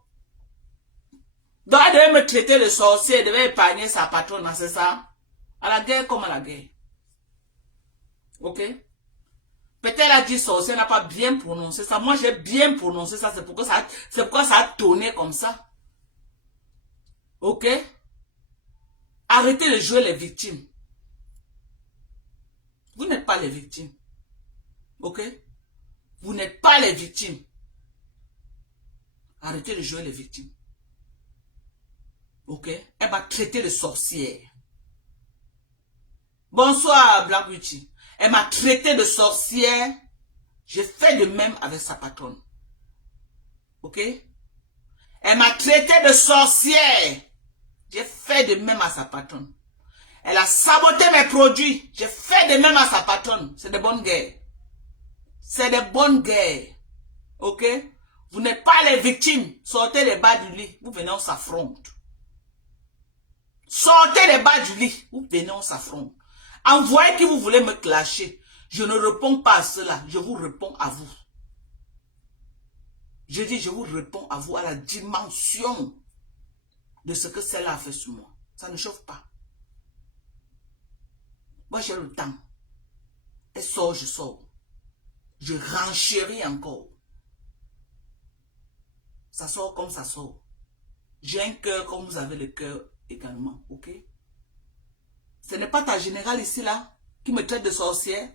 Donc elle devait me traiter de sorcier, elle devait épargner sa patronne, c'est ça? À la guerre comme à la guerre. Ok? Peut-être elle a dit sorcier, elle n'a pas bien prononcé ça. Moi, j'ai bien prononcé ça. C'est pourquoi ça a tourné comme ça. Ok? Arrêtez de jouer les victimes. Vous n'êtes pas les victimes. Ok? Vous n'êtes pas les victimes. Arrêtez de jouer les victimes. Ok? Elle m'a traité de sorcière. Bonsoir, Black Beauty. Elle m'a traité de sorcière. J'ai fait de même avec sa patronne. Ok? Elle m'a traité de sorcière. J'ai fait de même à sa patronne. Elle a saboté mes produits. J'ai fait de même à sa patronne. C'est de bonnes guerres. C'est de bonnes guerres. Ok? Vous n'êtes pas les victimes. Sortez les bas du lit. Vous venez, on s'affronte. Sortez les bas du lit. Vous venez, on s'affronte. Envoyez qui vous voulez me clasher. Je ne réponds pas à cela. Je vous réponds à vous. Je dis, je vous réponds à vous, à la dimension de ce que celle-là a fait sur moi. Ça ne chauffe pas. Moi, j'ai le temps. Elle sort, je sors. Je renchéris encore. Ça sort comme ça sort. J'ai un cœur comme vous avez le cœur également, ok? Ce n'est pas ta générale ici, là, qui me traite de sorcière,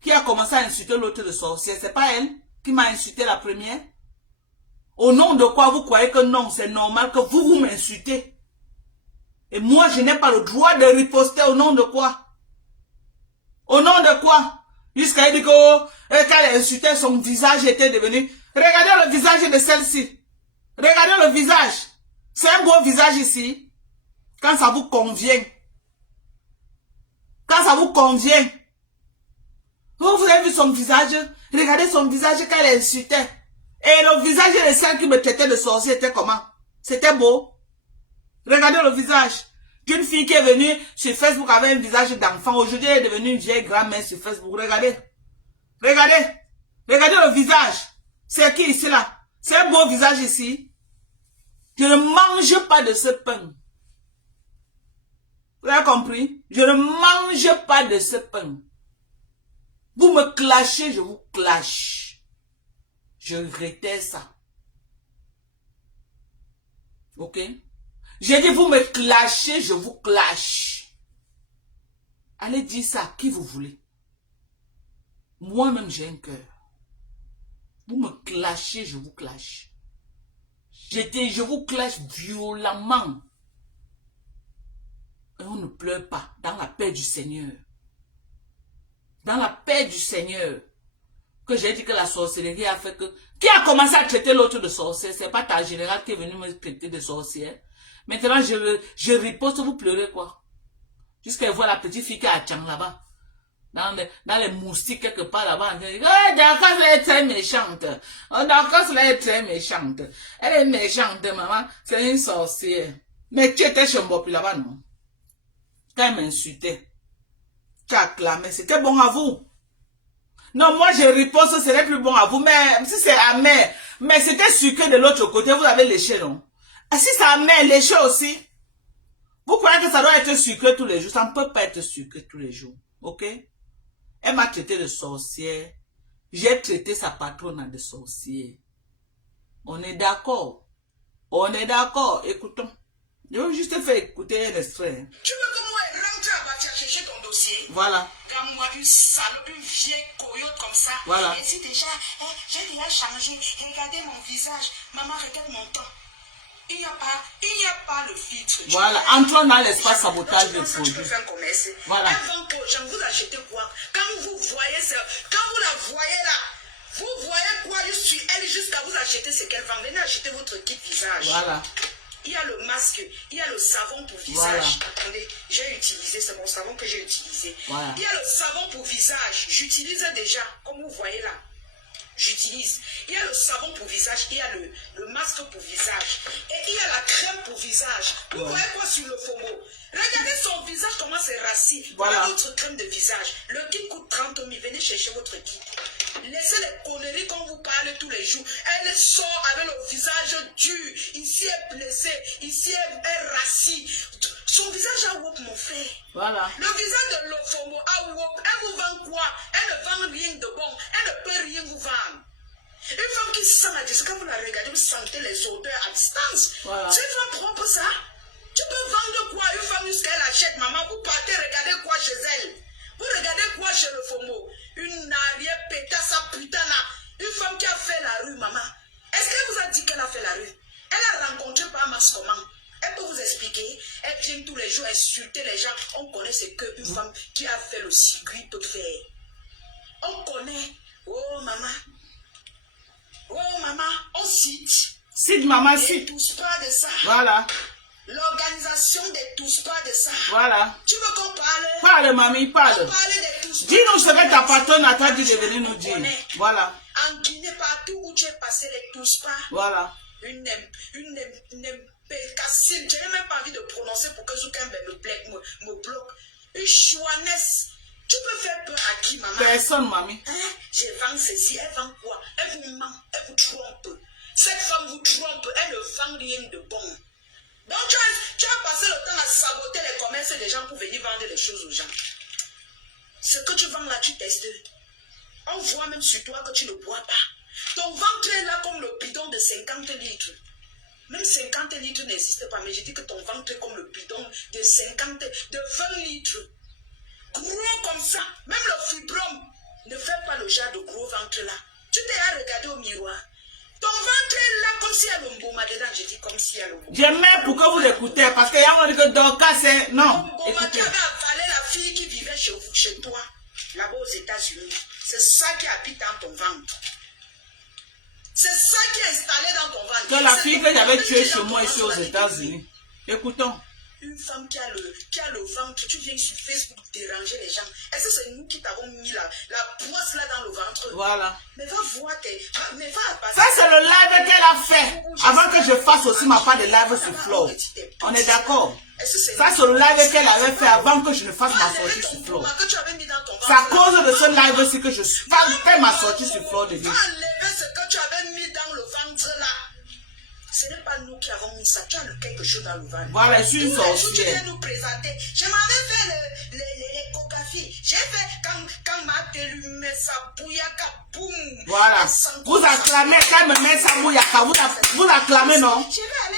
qui a commencé à insulter l'autre de sorcière. C'est pas elle qui m'a insulté la première. Au nom de quoi vous croyez que non, c'est normal que vous m'insultez? Et moi, je n'ai pas le droit de riposter au nom de quoi? Au nom de quoi? Jusqu'à dire que quand elle insultait, son visage était devenu... Regardez le visage de celle-ci. Regardez le visage. C'est un beau visage ici. Quand ça vous convient. Quand ça vous convient. Vous avez vu son visage? Regardez son visage quand elle insultait. Et le visage de celle qui me traitait de sorcier était comment? C'était beau. Regardez le visage d'une fille qui est venue sur Facebook avec un visage d'enfant. Aujourd'hui, elle est devenue une vieille grand-mère sur Facebook. Regardez. Regardez. Regardez le visage. C'est qui ici là? C'est un beau visage ici. Je ne mange pas de ce pain. Vous avez compris? Je ne mange pas de ce pain. Vous me clashez, je vous clash. Je regrettais ça. Ok? J'ai dit, vous me clashez, je vous clash. Allez dire ça à qui vous voulez. Moi-même, j'ai un cœur. Vous me clashez, je vous clash. Je vous clash violemment. Et on ne pleure pas dans la paix du Seigneur. Dans la paix du Seigneur. que j'ai dit que la sorcellerie a fait que... Qui a commencé à traiter l'autre de sorcière? C'est pas ta générale qui est venue me traiter de sorcière. Maintenant, je riposte, vous pleurez quoi? Jusqu'à voir la petite fille qui a Tchang là-bas. Dans les moustiques quelque part là-bas. Oh, d'accord, elle est très méchante. Oh, d'accord, elle est très méchante. Elle est méchante, maman. C'est une sorcière. Mais tu étais chez Mbopi là-bas, non? Quand elle m'insultait, tu as acclamé. C'était bon à vous. Non, moi je riposte, ce serait plus bon à vous. Mais si c'est amer, mais c'était sucré de l'autre côté, vous avez léché, non? Si c'est amer, léché aussi. Vous croyez que ça doit être sucré tous les jours? Ça ne peut pas être sucré tous les jours. Ok? Elle m'a traité de sorcière. J'ai traité sa patronne de sorcière. On est d'accord. On est d'accord. Écoutons. Je vais juste faire écouter un extrait. Tu veux que moi rentre à Bafia chercher ton dossier? Voilà. Comme moi, une salope, une vieille coyote comme ça. Voilà. Et si déjà, j'ai déjà changé. Regardez mon visage. Maman, regarde mon temps. Il n'y a pas le filtre. Voilà, entrons dans l'espace sabotage de produits. Voilà. Avant que j'en vous achetez quoi? Quand vous voyez ça, quand vous la voyez là, vous voyez quoi? Je suis elle jusqu'à vous acheter ce qu'elle vend. Venez acheter votre kit visage. Voilà. Il y a le masque, il y a le savon pour visage. Voilà. Attendez, j'ai utilisé, c'est mon savon que j'ai utilisé. Voilà. Il y a le savon pour visage. J'utilise déjà, comme vous voyez là. J'utilise. Il y a le savon pour visage, il y a le masque pour visage. Et il y a la crème pour visage. Vous voyez quoi sur le FOMO? Regardez son visage, comment c'est rassis. Voilà votre crème de visage. Le kit coûte 30 000. Venez chercher votre kit. Laissez les conneries quand vous parlez tous les jours. Elle sort avec le visage dur. Ici elle est blessée. Ici elle est rassis. Son visage a wop, mon frère. Voilà. Le visage de l'Ofomo a wop. Elle vous vend quoi? Elle ne vend rien de bon. Elle ne peut rien vous vendre. Une femme qui sent la distance, quand vous la regardez, vous sentez les odeurs à distance. Voilà. C'est une femme propre, ça. Tu peux vendre quoi? Une femme jusqu'à elle achète, maman, vous partez, regardez quoi chez elle? Vous regardez quoi chez le FOMO? Une arrière pétasse, sa putain là. Une femme qui a fait la rue, maman. Est-ce qu'elle vous a dit qu'elle a fait la rue? Elle a rencontré par masse comment? Elle peut vous expliquer. Elle vient tous les jours insulter les gens. On connaît ce qu'une femme qui a fait le circuit peut faire. On connaît. Oh maman. Oh maman, on cite. Cite maman, cite. Ne touche pas de ça. Voilà. L'organisation ne touche pas de ça. Voilà. Tu veux qu'on parle? Parle, mamie, parle. Dis-nous ce que ta patronne a dit de venir nous dire. Voilà. En Guinée, partout où tu es passé, ne touche pas. Voilà. Une Cassine, je n'ai même pas envie de prononcer pour que Zoukambe me bloque. Une chouanesse. Tu peux faire peur à qui, maman? Personne, mamie. Hein? Je vends ceci, elle vend quoi? Elle vous ment, elle vous trompe. Cette femme vous trompe, elle ne vend rien de bon. Donc tu as passé le temps à saboter les commerces des gens pour venir vendre les choses aux gens. Ce que tu vends là, tu testes. On voit même sur toi que tu ne bois pas. Ton ventre est là comme le bidon de 50 litres. Même 50 litres n'existe pas, mais je dis que ton ventre est comme le bidon de 20 litres. Gros comme ça, même le fibrome ne fait pas le genre de gros ventre là. Tu t'es à regarder au miroir. Ton ventre est là comme s'il y a le mboma dedans. Je dis comme s'il y a le mboma. J'aime pour que vous l'écoutez parce qu'il y a un que Dorcas c'est... Non. Le mboma qui avait avalé la fille qui vivait chez toi, là-bas aux États-Unis. C'est ça qui habite dans ton ventre. C'est ça qui est installé dans ton ventre. Que la fille que j'avais tuée chez moi ici aux États-Unis. Écoutons. Une femme qui a le ventre, tu viens sur Facebook déranger les gens. Est-ce que c'est nous qui t'avons mis la poisse là dans le ventre? Voilà. Mais va voir mais va passer. Ça c'est le live qu'elle a fait. Avant que je fasse aussi ma part de live sur Flow. On est d'accord? Ça c'est le live qu'elle avait fait avant que je ne fasse ma sortie sur Flow. C'est à cause de ce live aussi que je fais ma sortie sur Flow de vie. Va enlever ce que tu avais mis dans le ventre là. Ce n'est pas nous qui avons mis ça. Tu as quelque chose dans le ventre. Voilà, je suis une sorcière. Tu viens nous présenter. Je m'avais fait les cocafis. J'ai fait quand ma télé ça bouyaka, boum. Voilà. Vous acclamez quand elle me met ça bouyaka. Vous acclamez, non?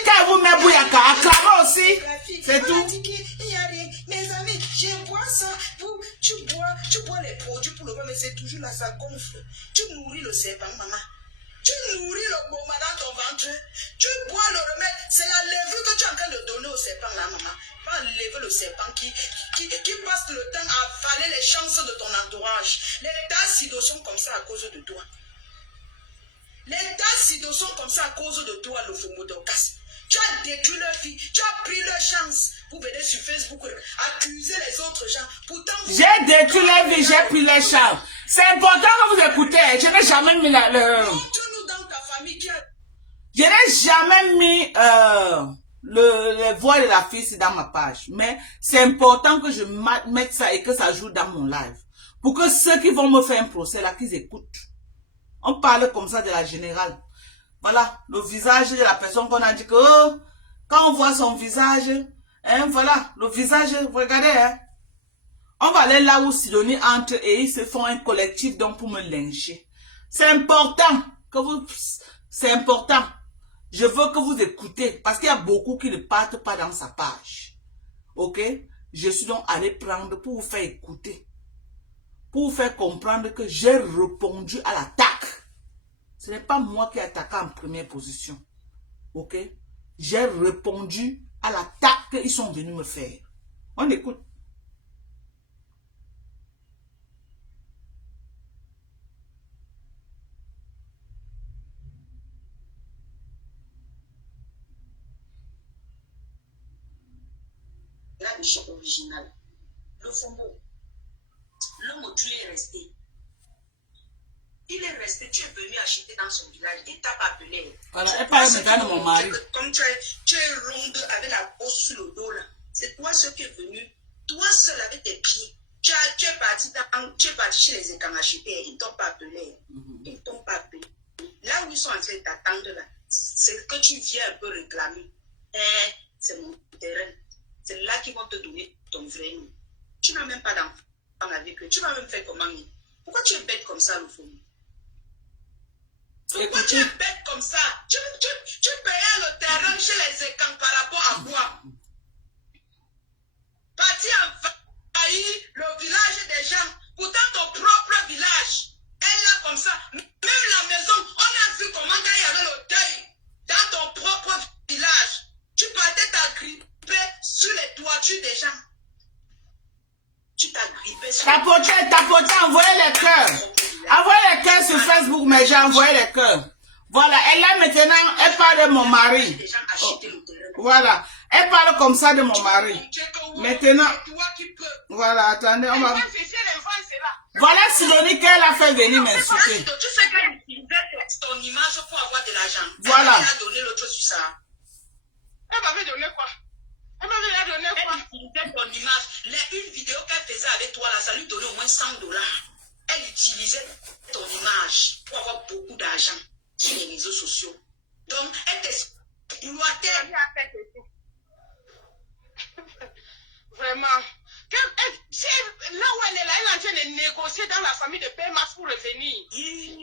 Quand elle vous met bouyaka, acclamez aussi. C'est tout. Mes amis, je bois ça. Tu bois les produits pour le vent, mais c'est toujours là, ça gonfle. Tu nourris le serpent, maman. Tu nourris le boma dans ton ventre. Tu bois le remède. C'est la levure que tu es en train de donner au serpent là, maman. Pas lever le serpent qui passe le temps à avaler les chances de ton entourage. Les tacidos sont comme ça à cause de toi. Les tacidos sont comme ça à cause de toi, le Fomodocas. Tu as détruit leur vie. Tu as pris leur chance. Vous venez sur Facebook accuser les autres gens. Pourtant, j'ai détruit leur vie, j'ai pris les chances. C'est important que vous écoutez. Je n'ai jamais mis montre-nous dans ta famille qui a... Je n'ai jamais mis les voix de la fille dans ma page. Mais c'est important que je mette ça et que ça joue dans mon live. Pour que ceux qui vont me faire un procès là, qu'ils écoutent. On parle comme ça de la générale. Voilà, le visage de la personne qu'on a dit que oh, quand on voit son visage, hein, voilà, le visage, regardez, hein. On va aller là où Sidonie entre et ils se font un collectif donc pour me lyncher. C'est important que vous, c'est important. Je veux que vous écoutez parce qu'il y a beaucoup qui ne partent pas dans sa page. Ok? Je suis donc allé prendre pour vous faire écouter. Pour vous faire comprendre que j'ai répondu à l'attaque. Ce n'est pas moi qui ai attaqué en première position. Ok? J'ai répondu à l'attaque qu'ils sont venus me faire. On écoute. La biche originale. Le Fombo. L'homme tu es resté. Il est resté, tu es venu acheter dans son village, il t'a pas appelé. Voilà, elle parle maintenant de mon mari. Comme tu es ronde avec la bosse sur le dos là, c'est toi ce qui est venu, toi seul avec tes pieds. Tu es parti chez les écangachés, ils ne t'ont pas appelé. Ils ne t'ont pas appelé. Là où ils sont en train de t'attendre là, c'est que tu viens un peu réclamer. C'est mon terrain. C'est là qu'ils vont te donner ton vrai nom. Tu n'as même pas d'enfant avec eux. Tu vas même faire comment? Pourquoi tu es bête comme ça, le fou? Pourquoi tu es bête comme ça? Tu payais le terrain chez les écans par rapport à quoi? Parti envahir le village des gens, pourtant ton propre village. Elle là comme ça, même la maison, on a vu comment il y avait le deuil dans ton propre village. Tu partais t'agripper sur les toitures des gens. Tu t'agrippais sur Tapotez, envoyez les cœurs. Envoyez les cœurs sur Facebook, mais j'ai envoyé les cœurs. Voilà, elle là maintenant, elle parle de mon mari. Oh, voilà, elle parle comme ça de mon mari. Maintenant, voilà, attendez, on va... Voilà Sidonie qu'elle a fait venir m'insulter. Tu sais qu'elle utilisait ton image pour avoir de l'argent. Voilà. Elle a donné l'autre sur ça. Elle m'avait donné quoi? Elle m'avait donné quoi? Elle utilisait ton image. Une vidéo qu'elle faisait avec toi là, ça lui donnait au moins $100. Elle utilisait ton image pour avoir beaucoup d'argent sur les réseaux sociaux. Donc, elle t'exploitait. Vraiment. Là où elle est là, elle est en train de négocier dans la famille de Pémas pour revenir.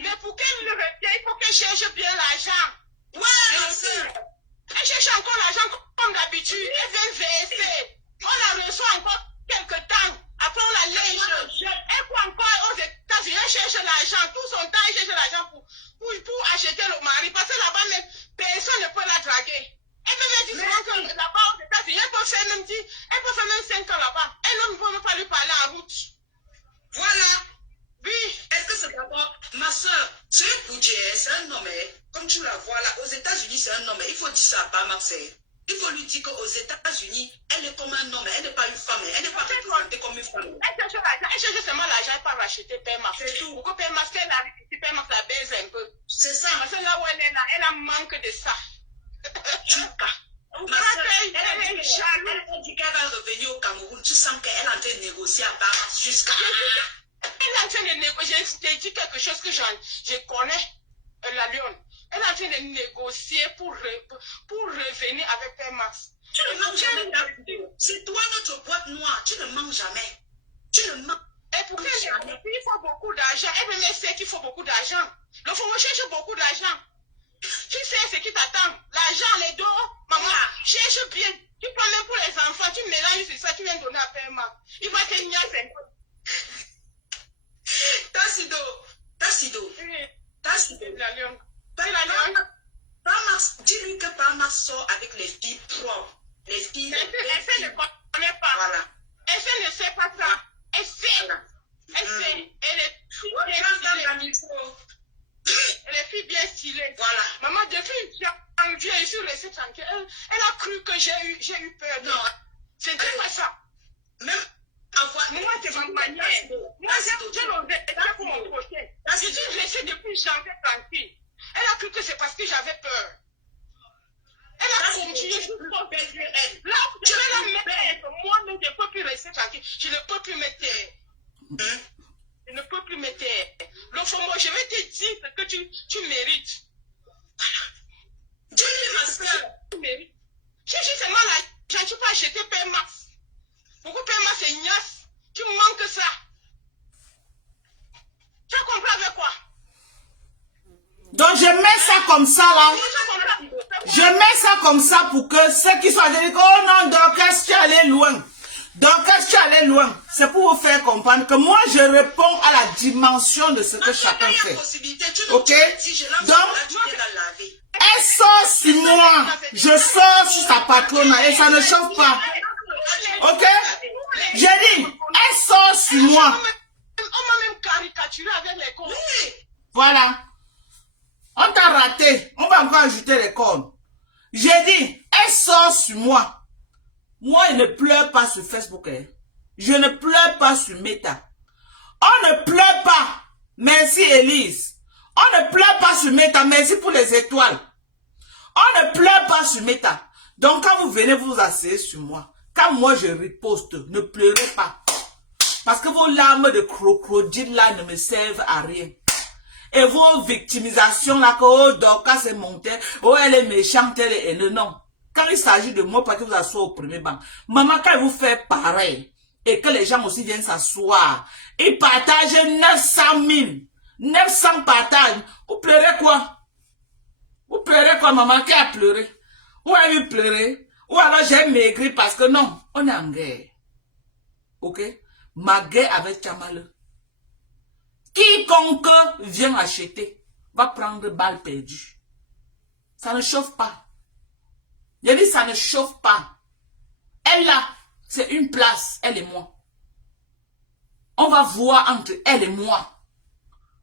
Mais pour qu'elle le revienne, il faut qu'elle cherche bien l'argent. Ouais, bien sûr. Elle cherche encore l'argent comme d'habitude. Elle vient verser. On la reçoit encore quelques temps. Après, on la lèche. Elle croit encore aux États-Unis. Elle cherche l'argent. Tout son temps, elle cherche l'argent pour acheter le mari. Parce que là-bas, même, personne ne peut la draguer. Elle peut même dire souvent que là-bas, aux États-Unis, elle peut faire même 5 ans là-bas. Elle ne peut même pas lui parler en route. Voilà. Oui. Est-ce que c'est d'abord, ma soeur, tu es Boudjé, c'est un homme, comme tu la vois là, aux États-Unis, c'est un homme, il faut dire ça à Bama, il faut lui dire qu'aux États-Unis, elle est comme un homme, elle n'est pas une femme, elle n'est pas traitée comme une femme. Elle cherche seulement l'argent, elle part racheter Pémas. C'est tout. Pour que Pémas, qu'elle arrive ici, Pémas la baise un peu. C'est ça. Parce que là où elle est là, elle a manque de ça. Tu pas. Ma soeur, elle est jalouse. Elle dit qu'elle va revenir au Cameroun. Tu sens qu'elle est en train de négocier à Bama jusqu'à... Elle est en train de négocier. Je t'ai dit quelque chose que je connais, la Lyon. Elle est en train de négocier pour revenir avec Pémas. Tu ne manges jamais. C'est toi notre boîte noire. Tu ne manges jamais. Tu ne manges. Et pour qu'elle négocie, il faut beaucoup d'argent. Elle me sait qu'il faut beaucoup d'argent. Le fonds cherche beaucoup d'argent. Tu sais ce qui t'attend. L'argent, les dos, maman, cherche bien. Tu prends même pour les enfants, tu mélanges c'est ça, tu viens donner à Pémas. Il va te niaiser un peu. Tassido. La Lyon. Dis-lui que Pamax sort avec les filles propres. Les filles. Elle ne connaît pas. Voilà. Elle ne sait pas ça. Elle sait. Elle sait. Elle est bien stylée. Elle est fille bien stylée. Voilà. Maman, depuis que je suis restée tranquille, elle a cru que j'ai eu peur. Non. C'était pas ça. Même moi, c'est ma manière. Moi, j'ai l'objet pour mon prochain. Je suis restée depuis janvier tranquille. Elle a cru que c'est parce que j'avais peur. Elle a continué jusqu'au 21. Là, je vais la mettre. Moi-même, je ne peux plus rester tranquille. Je ne peux plus me taire. Je ne peux plus me taire. Donc, moi, je vais te dire ce que tu mérites. Dis-lui, ma soeur. Tu mérites. Je suis seulement là. Je ne suis pas acheté Père Max. Pourquoi Père Max est ignace? Tu manques ça. Tu as compris avec quoi? Donc je mets ça comme ça là. Je mets ça comme ça pour que ceux qui sont dit oh non, Dorcas, tu es allé loin. Dorcas, tu es allé loin. C'est pour vous faire comprendre que moi je réponds à la dimension de ce que chacun fait. Ok? Donc, elle sort sur moi. Je sors sur sa patronne et ça ne chauffe pas. Ok? J'ai dit, elle sort sur moi. On m'a même caricaturé avec les cornes. Voilà. On t'a raté. On va encore ajouter les cornes. J'ai dit, elle sort sur moi. Moi, je ne pleure pas sur Facebook. Hein. Je ne pleure pas sur Meta. On ne pleure pas. Merci, Elise. On ne pleure pas sur Meta. Merci pour les étoiles. On ne pleure pas sur Meta. Donc, quand vous venez vous asseoir sur moi, quand moi je riposte, ne pleurez pas. Parce que vos larmes de crocodile là ne me servent à rien. Et vos victimisations là, que oh, Dorcas est montée, oh, elle est méchante, elle est haine. Non. Quand il s'agit de moi, parce que vous asseyez au premier banc, maman, quand vous fait pareil, et que les gens aussi viennent s'asseoir, ils partagent 900 000, 900 partages, vous pleurez quoi? Vous pleurez quoi, maman? Qui a pleuré? Vous avez pleuré? Ou alors j'ai maigri parce que non, on est en guerre. Ok? Ma guerre avec Tchamal. Quiconque vient acheter va prendre balle perdue. Ça ne chauffe pas. J'ai dit ça ne chauffe pas. Elle là, c'est une place, elle et moi. On va voir entre elle et moi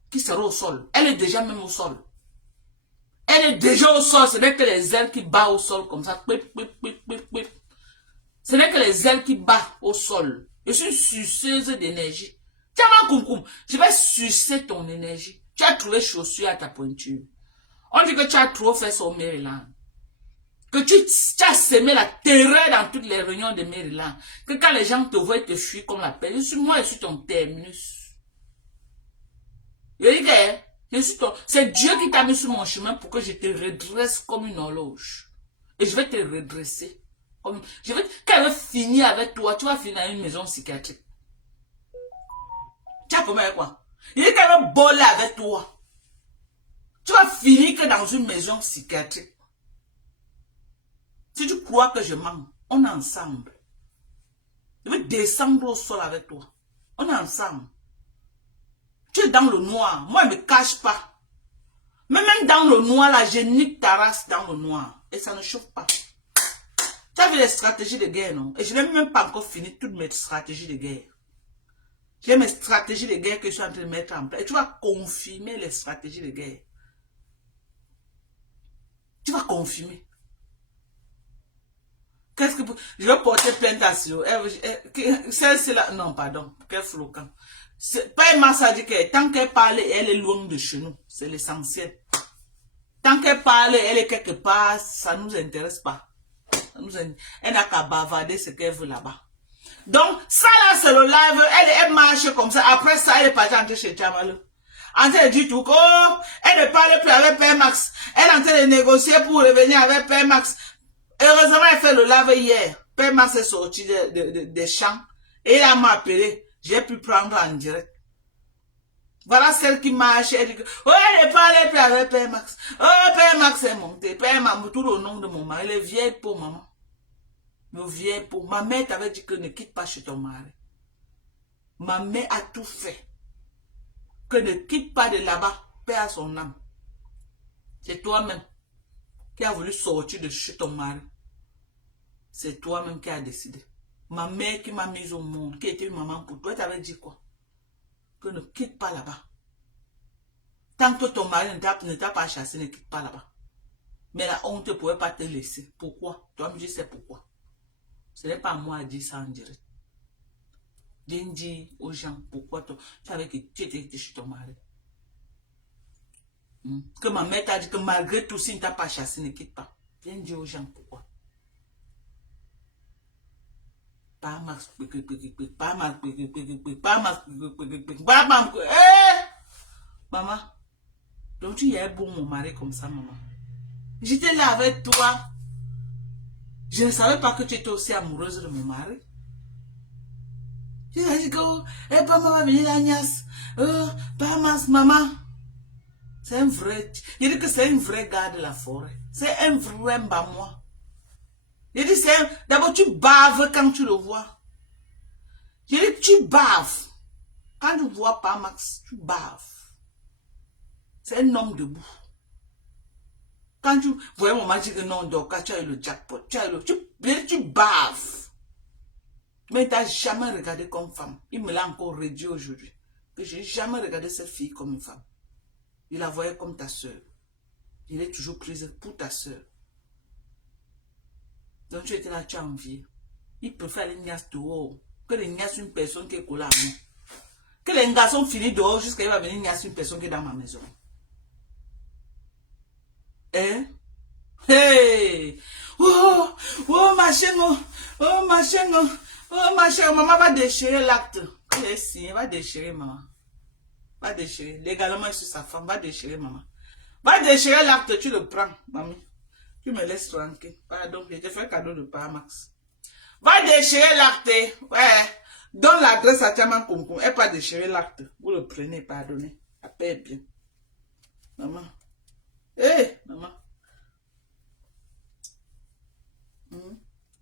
qui sera au sol. Elle est déjà même au sol. Elle est déjà au sol, ce n'est que les ailes qui battent au sol comme ça. Ce n'est que les ailes qui battent au sol. Je suis suceuse d'énergie. Tiens, je vais sucer ton énergie. Tu as trouvé chaussure à ta pointure. On dit que tu as trop fait son Maryland. Que tu as semé la terreur dans toutes les réunions de Maryland. Que quand les gens te voient, ils te fuient comme la paix. Moi, je suis ton terminus. Je dis que c'est Dieu qui t'a mis sur mon chemin pour que je te redresse comme une horloge. Et je vais te redresser. Quand elle va finir avec toi, tu vas finir dans une maison psychiatrique. Tu as compris quoi? Il dit qu'elle va voler avec toi. Tu vas finir que dans une maison psychiatrique. Si tu crois que je mens, on est ensemble. Je vais descendre au sol avec toi. On est ensemble. Tu es dans le noir. Moi, je ne me cache pas. Mais même dans le noir, là, je nique ta race dans le noir. Et ça ne chauffe pas. Tu as vu les stratégies de guerre, non? Et je n'ai même pas encore fini toutes mes stratégies de guerre. J'ai mes stratégies de guerre que je suis en train de mettre en place. Et tu vas confirmer les stratégies de guerre. Tu vas confirmer. Qu'est-ce que... Je vais porter plainte à Sio. Celle-là... Non, pardon. Quel flocon. Pas Massa dit que tant qu'elle parle, elle est loin de chez nous. C'est l'essentiel. Tant qu'elle parle, elle est quelque part, ça ne nous intéresse pas. Elle n'a qu'à bavarder ce qu'elle veut là-bas. Donc, ça là, c'est le live. Elle marche comme ça. Après ça, elle est partie entrer chez Tchamal. En train de dire tout. Oh, elle ne parle plus avec Père Max. Elle est en train de négocier pour revenir avec Père Max. Heureusement, elle fait le live hier. Père Max est sorti des champs. Et il a m'appelé. J'ai pu prendre en direct. Voilà celle qui marche. Elle dit que, oh, elle ne parle plus avec Père Max. Oh, Père Max est monté. Père Max, tout le nom de mon mari. Elle est vieille pour maman. Le vieille pour. Ma mère t'avait dit que ne quitte pas chez ton mari. Ma mère a tout fait. Que ne quitte pas de là-bas. Paix à son âme. C'est toi-même qui a voulu sortir de chez ton mari. C'est toi-même qui a décidé. Ma mère qui m'a mise au monde, qui était une maman pour toi, t'avais dit quoi? Que ne quitte pas là-bas. Tant que ton mari ne t'a pas chassé, ne quitte pas là-bas. Mais la honte ne pouvait pas te laisser. Pourquoi? Toi-même, je sais pourquoi. Ce n'est pas à moi à dire ça en direct. Viens dire aux gens pourquoi tu savais que tu étais chez ton mari. Que ma mère t'a dit que malgré tout, si ne t'a pas chassé, ne quitte pas. Viens dire aux gens pourquoi. Pas Max, pas Max, pas Max, pas Max. Maman, donc tu es bon mon mari comme ça, maman. J'étais là avec toi. Je ne savais pas que tu étais aussi amoureuse de mon mari. Tu as dit que, pas maman venir la niasse. Pas Max, maman. C'est un vrai. Il dit que c'est un vrai gars de la forêt. C'est un vrai moi. Il dit c'est d'abord tu baves quand tu le vois. Il dit tu baves. Quand tu vois pas Max, tu baves. C'est un homme debout. Quand tu vois mon mari que non, donc tu as eu le jackpot, tu baves. Mais tu n'as jamais regardé comme femme. Il me l'a encore réduit aujourd'hui. Que je n'ai jamais regardé cette fille comme une femme. Il la voyait comme ta soeur. Il est toujours prise pour ta soeur. Donc tu étais là, tu as envie. Il préfère les niasses dehors que les niasses une personne qui est collée à moi. Que les garçons finissent dehors jusqu'à il va venir niasser une personne qui est dans ma maison. Hein? Hey! Oh machin, oh machin, oh machin, maman va déchirer l'acte. Elle est signe, va déchirer maman. Va déchirer. Légalement, sur sa femme, va déchirer maman. Va déchirer l'acte, tu le prends, mamie. Tu me laisses tranquille. Pardon, je te fais cadeau de Paramax. Va déchirer l'acte. Ouais. Donne l'adresse à Tiaman Koum. Elle pas déchirer l'acte. Vous le prenez, pardonnez. La paix est bien. Maman. Hé, maman.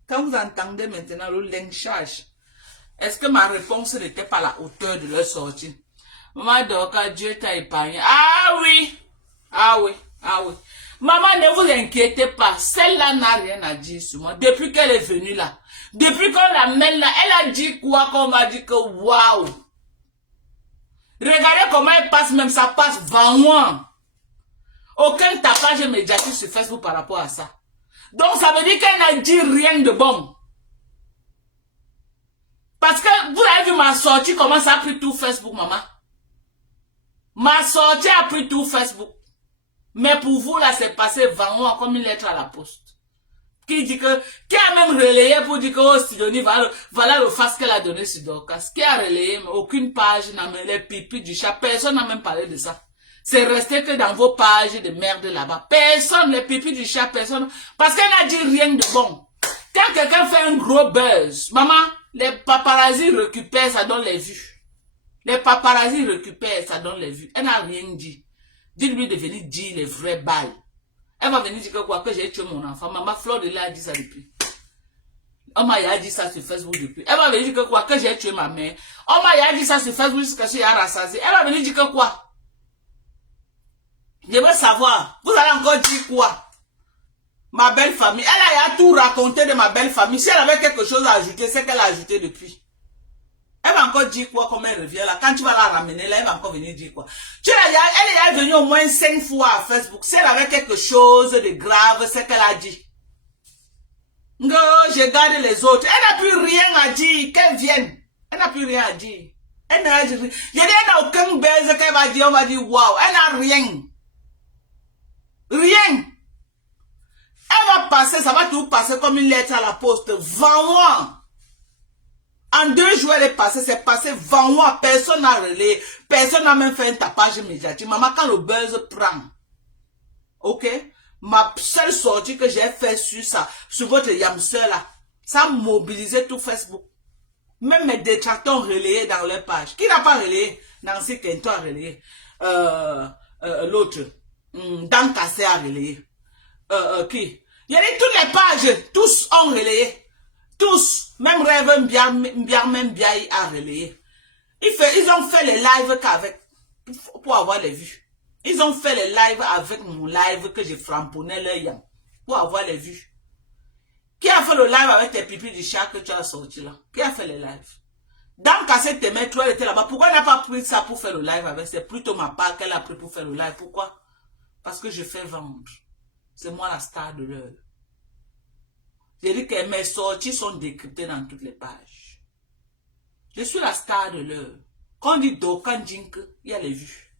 Quand vous entendez maintenant le lynchage, est-ce que ma réponse n'était pas à la hauteur de leur sortie? Maman, donc, Dieu t'a épargné. Ah oui. Ah oui. Ah oui. Maman, ne vous inquiétez pas. Celle-là n'a rien à dire sur moi. Depuis qu'elle est venue là. Depuis qu'on l'amène là. Elle a dit quoi qu'on m'a dit que waouh. Regardez comment elle passe. Même ça passe vraiment. Aucun tapage médiatique sur Facebook par rapport à ça. Donc ça veut dire qu'elle n'a dit rien de bon. Parce que vous avez vu ma sortie. Comment ça a pris tout Facebook, maman. Ma sortie a pris tout Facebook. Mais pour vous, là, c'est passé vraiment comme une lettre à la poste. Qui dit que, qui a même relayé pour dire que, oh, Sidonie, voilà le face qu'elle a donné sur Dorcas. Qui a relayé, mais aucune page n'a même les pipis du chat. Personne n'a même parlé de ça. C'est resté que dans vos pages de merde là-bas. Personne, les pipis du chat, personne. Parce qu'elle n'a dit rien de bon. Quand quelqu'un fait un gros buzz, maman, les paparazzis récupèrent, ça donne les vues. Les paparazzis récupèrent, ça donne les vues. Elle n'a rien dit. Dites-lui de venir dire les vrais bails. Elle va venir dire que quoi, que j'ai tué mon enfant. Maman Fleur de là a dit ça depuis. On m'a dit ça sur Facebook depuis. Elle va venir dire que quoi, que j'ai tué ma mère. On m'a dit ça sur Facebook jusqu'à ce qu'il y a rassasié. Elle va venir dire que quoi. Je veux savoir. Vous allez encore dire quoi? Ma belle famille. Elle a tout raconté de ma belle famille. Si elle avait quelque chose à ajouter, c'est qu'elle a ajouté depuis. Elle va encore dire quoi comme elle revient là. Quand tu vas la ramener là, elle va encore venir dire quoi. Elle est venue au moins 5 fois à Facebook. Si elle avait quelque chose de grave, c'est qu'elle a dit. Non, je garde les autres. Elle n'a plus rien à dire. Qu'elle vienne. Elle n'a plus rien à dire. Elle n'a rien. Il n'y a aucun baiser qu'elle va dire. On va dire waouh. Elle n'a rien. Rien. Elle va passer, ça va tout passer comme une lettre à la poste. Vraiment. En 2 jours, elle est passée, c'est passé 20 mois, personne n'a relayé, personne n'a même fait un tapage médiatique. Maman, quand le buzz prend, ok, ma seule sortie que j'ai fait sur ça, sur votre Yamster là, ça a mobilisé tout Facebook. Même mes détracteurs ont relayé dans leur page. Qui n'a pas relayé? Nancy Kento a relayé. L'autre, Dan Kassé a relayé. Qui? Il y a toutes les pages, tous ont relayé. Tous, même Rêve Mbiaï a relayé. Ils ont fait les lives qu'avec, pour avoir les vues. Ils ont fait les lives avec mon live que j'ai framponnais leur yam pour avoir les vues. Qui a fait le live avec tes pipis du chat que tu as sorti là? Qui a fait les lives? Dans Cassette tes mains, toi elle était là-bas. Pourquoi elle n'a pas pris ça pour faire le live avec? C'est plutôt ma part qu'elle a pris pour faire le live. Pourquoi? Parce que je fais vendre. C'est moi la star de l'heure. J'ai dit que mes sorties sont décryptées dans toutes les pages. Je suis la star de l'heure. Quand on dit Dorcas Djink, il y a les vues.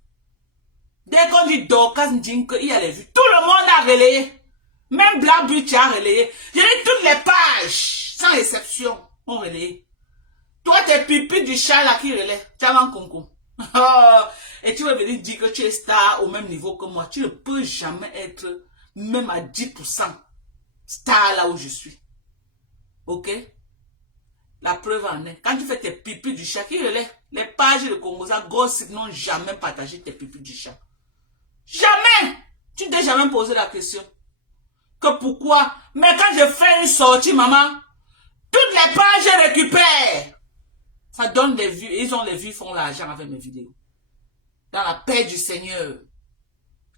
Dès qu'on dit Dorcas Djink, il y a les vues. Tout le monde a relayé. Même Black Beauty a relayé. J'ai dit toutes les pages, sans exception, ont relayé. Toi, tes pipis du chat là qui relaie. Tu as un concours. Et tu vas venir dire que tu es star au même niveau que moi. Tu ne peux jamais être même à 10% star là où je suis. Ok? La preuve en est. Quand tu fais tes pipis du chat qui relaie, les pages de Congosa Gossip n'ont jamais partagé tes pipis du chat. Jamais! Tu ne t'es jamais posé la question. Que pourquoi? Mais quand je fais une sortie, maman, toutes les pages je récupère. Ça donne des vues. Ils ont les vues, font l'argent avec mes vidéos. Dans la paix du Seigneur.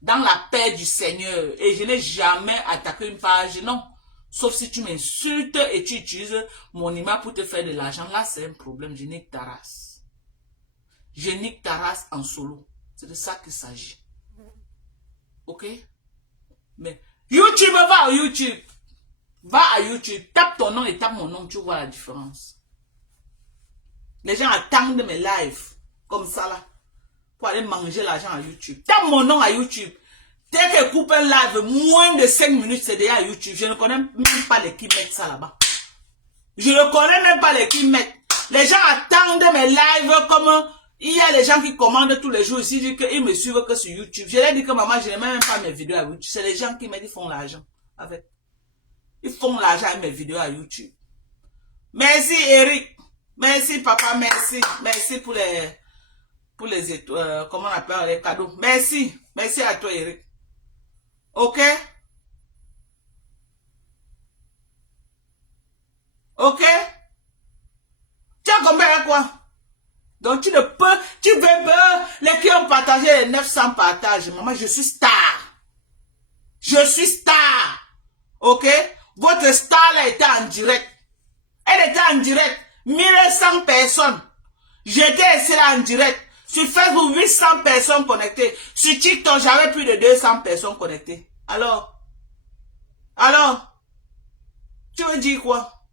Dans la paix du Seigneur. Et je n'ai jamais attaqué une page, non. Sauf si tu m'insultes et tu utilises mon image pour te faire de l'argent. Là, c'est un problème. Je nique ta race. Je nique ta race en solo. C'est de ça qu'il s'agit. Ok? Mais YouTube, va à YouTube. Va à YouTube. Tape ton nom et tape mon nom. Tu vois la différence. Les gens attendent mes lives. Comme ça là. Pour aller manger l'argent à YouTube. Tape mon nom à YouTube. Dès que coupe un live, moins de 5 minutes, c'est déjà à YouTube. Je ne connais même pas les qui mettent ça là-bas. Je ne connais même pas les qui mettent. Les gens attendent mes lives comme... Il y a les gens qui commandent tous les jours ici, disent qu'ils me suivent que sur YouTube. Je leur dis que maman, je n'aime même pas mes vidéos à YouTube. C'est les gens qui me disent qu'ils font l'argent avec. Ils font l'argent avec mes vidéos à YouTube. Merci Eric. Merci papa, merci. Merci pour les comment on appelle les cadeaux. Merci. Merci à toi Eric. Ok? Ok? Tu as compris avec quoi? Donc tu ne peux, tu veux les qui ont partagé les 900 partages. Maman, je suis star. Je suis star. Ok? Votre star là était en direct. Elle était en direct. 1100 personnes. J'étais ici là en direct. Sur Facebook, 800 personnes connectées. Sur TikTok, j'avais plus de 200 personnes connectées. Alors, tu veux dire quoi?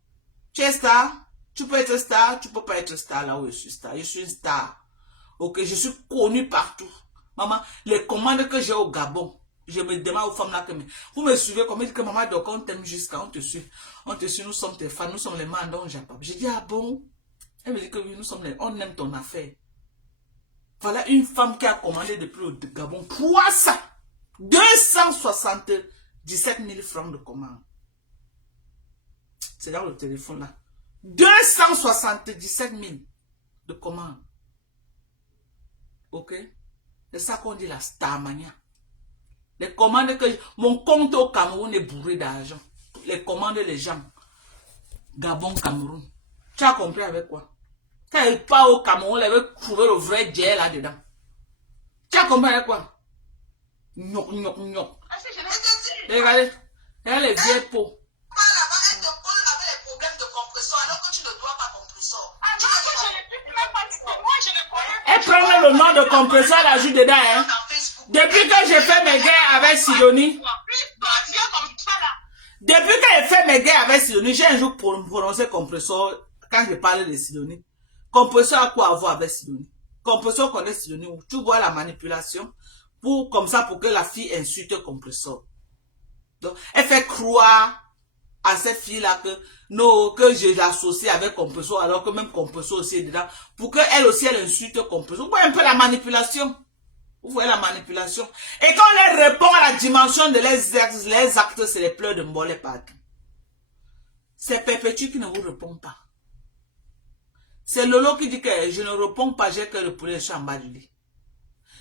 Tu es star? Tu peux être star, tu peux pas être star là où je suis star. Je suis une star. Ok, je suis connu partout. Maman, les commandes que j'ai au Gabon, je me demande aux femmes là que vous me suivez comme dit que maman, donc on t'aime jusqu'à, on te suit, nous sommes tes fans, nous sommes les mandats au Japon. J'ai dit, ah bon? Elle me dit que oui, on aime ton affaire. Voilà une femme qui a commandé depuis le Gabon 277 000 francs de commande. C'est dans le téléphone là. 277 000 de commandes. Ok? C'est ça qu'on dit la starmania. Les commandes que... Mon compte au Cameroun est bourré d'argent. Les commandes des gens. Gabon, Cameroun. Tu as compris avec quoi? Quand elle part au Cameroun, elle veut trouver le vrai jet là-dedans. Tu as compris avec quoi? Gnoc. Regardez. Regardez les vieilles peaux. Elle prend le nom de compresseur, elle ajoute dedans. Hein. Depuis que j'ai fait mes guerres avec Sidonie. Depuis que j'ai fait mes guerres avec Sidonie, j'ai un jour prononcé compresseur quand je parlais de Sidonie. Compresseur a quoi à voir avec Sidonie? Compresseur connaît Sidonie. Tu vois la manipulation comme ça pour que la fille insulte compresseur. Donc, elle fait croire à cette fille-là que je l'associe avec compresseur alors que même compresseur aussi est dedans pour qu'elle aussi elle insulte compresseur. Vous voyez un peu la manipulation? Vous voyez la manipulation? Et quand on leur répond à la dimension de les actes, c'est les pleurs de Mbolé partout. C'est Perpétue qui ne vous répond pas. C'est Lolo qui dit que je ne réponds pas, j'ai que le poulet en bas du lit.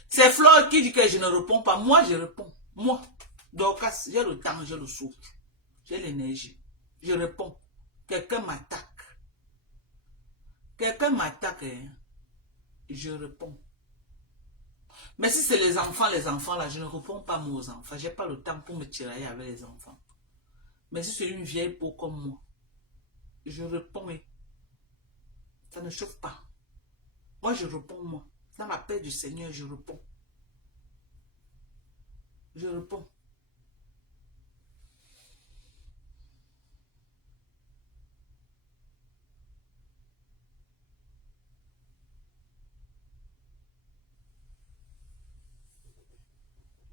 C'est Flore qui dit que je ne réponds pas. Moi, je réponds. Moi. Donc, j'ai le temps, j'ai le souffle. J'ai l'énergie. Je réponds. Quelqu'un m'attaque. Quelqu'un m'attaque. Hein. Je réponds. Mais si c'est les enfants là, je ne réponds pas moi aux enfants. Je n'ai pas le temps pour me tirailler avec les enfants. Mais si c'est une vieille peau comme moi, je réponds, mais ça ne chauffe pas. Moi, je réponds, moi. Dans la paix du Seigneur, je réponds. Je réponds.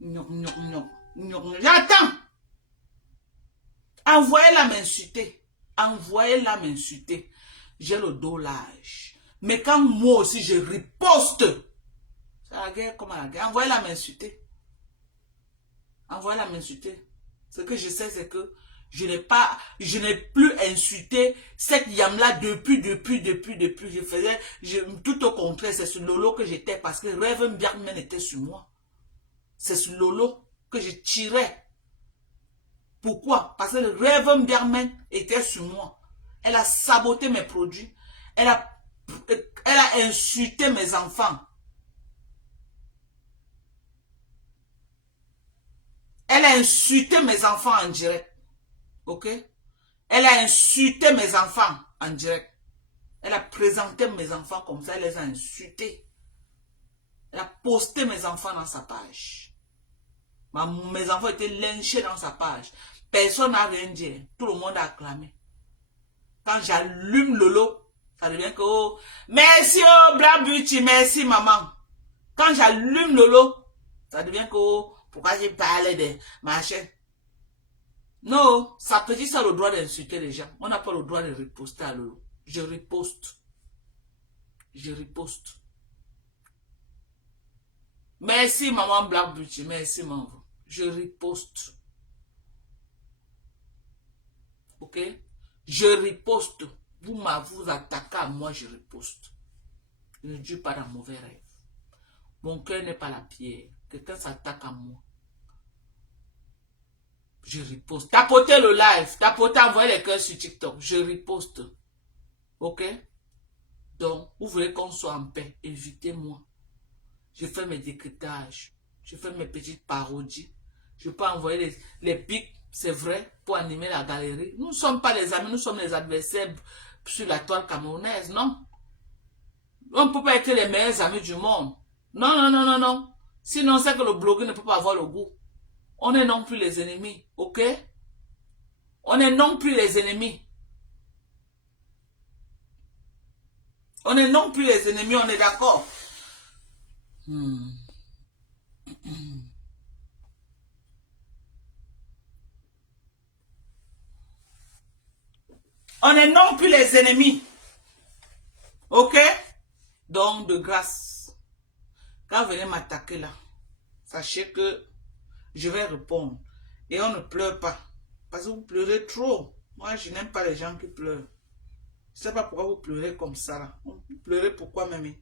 Non, non, non, non, j'attends. Envoyez-la m'insulter. Envoyez-la m'insulter. J'ai le dos large. Mais quand moi aussi je riposte, c'est la guerre comme à la guerre. Envoyez-la m'insulter. Envoyez-la m'insulter. Ce que je sais, c'est que je n'ai plus insulté cette yam-là depuis. Je faisais tout au contraire. C'est sur Lolo que j'étais parce que Reverend Biakmen était sur moi. C'est sur Lolo que je tirais. Pourquoi? Parce que le Reverend Biakmen était sur moi. Elle a saboté mes produits. Elle a insulté mes enfants. Elle a insulté mes enfants en direct. Ok? Elle a insulté mes enfants en direct. Elle a présenté mes enfants comme ça. Elle les a insultés. Elle a posté mes enfants dans sa page. Mes enfants étaient lynchés dans sa page. Personne n'a rien dit. Tout le monde a acclamé. Quand j'allume Lolo, ça devient que oh, merci oh Blabuchi, merci maman. Quand j'allume Lolo, ça devient que oh, pourquoi j'ai parlé de machin. Non, sa petite a le droit d'insulter les gens. On n'a pas le droit de riposter à Lolo. Je riposte. Je riposte. Merci maman Blabuchi, merci maman. Je riposte. Ok? Je riposte. Vous attaquez à moi, je riposte. Je ne dis pas dans mauvais rêve. Mon cœur n'est pas la pierre. Quelqu'un s'attaque à moi. Je riposte. Tapotez le live. Tapotez, envoyez les cœurs sur TikTok. Je riposte. Ok? Donc, vous voulez qu'on soit en paix. Évitez-moi. Je fais mes décryptages. Je fais mes petites parodies. Je peux envoyer les pics, c'est vrai, pour animer la galerie. Nous ne sommes pas les amis, nous sommes les adversaires sur la toile camerounaise, non? On ne peut pas être les meilleurs amis du monde. Non, non, non, non, non. Sinon, c'est que le blogueur ne peut pas avoir le goût. On n'est non plus les ennemis, ok? On n'est non plus les ennemis. On n'est non plus les ennemis, on est d'accord. On n'est non plus les ennemis. Ok? Donc, de grâce, quand vous venez m'attaquer là, sachez que je vais répondre. Et on ne pleure pas. Parce que vous pleurez trop. Moi, je n'aime pas les gens qui pleurent. Je ne sais pas pourquoi vous pleurez comme ça là. Vous pleurez pourquoi, même?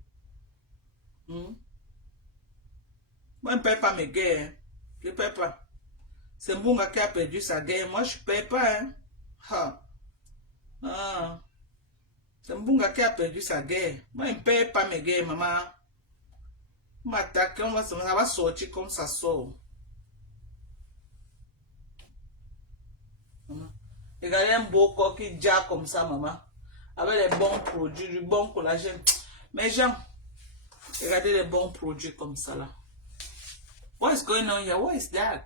Moi, je ne paye pas mes guerres. Hein. Je ne paye pas. C'est Mbunga qui a perdu sa guerre. Moi, je ne paye pas. Hein. Ha. Ah. C'est Mbunga qui a perdu sa guerre. Moi, je ne paye pas mes guerres, maman. M'attaquer, ça va sortir comme ça sort. Maman. Regardez un beau corps qui déjà comme ça, maman. Avec les bons produits, du bon collagène. Mais gens, regardez les bons produits comme ça là. What is going on here? What is that?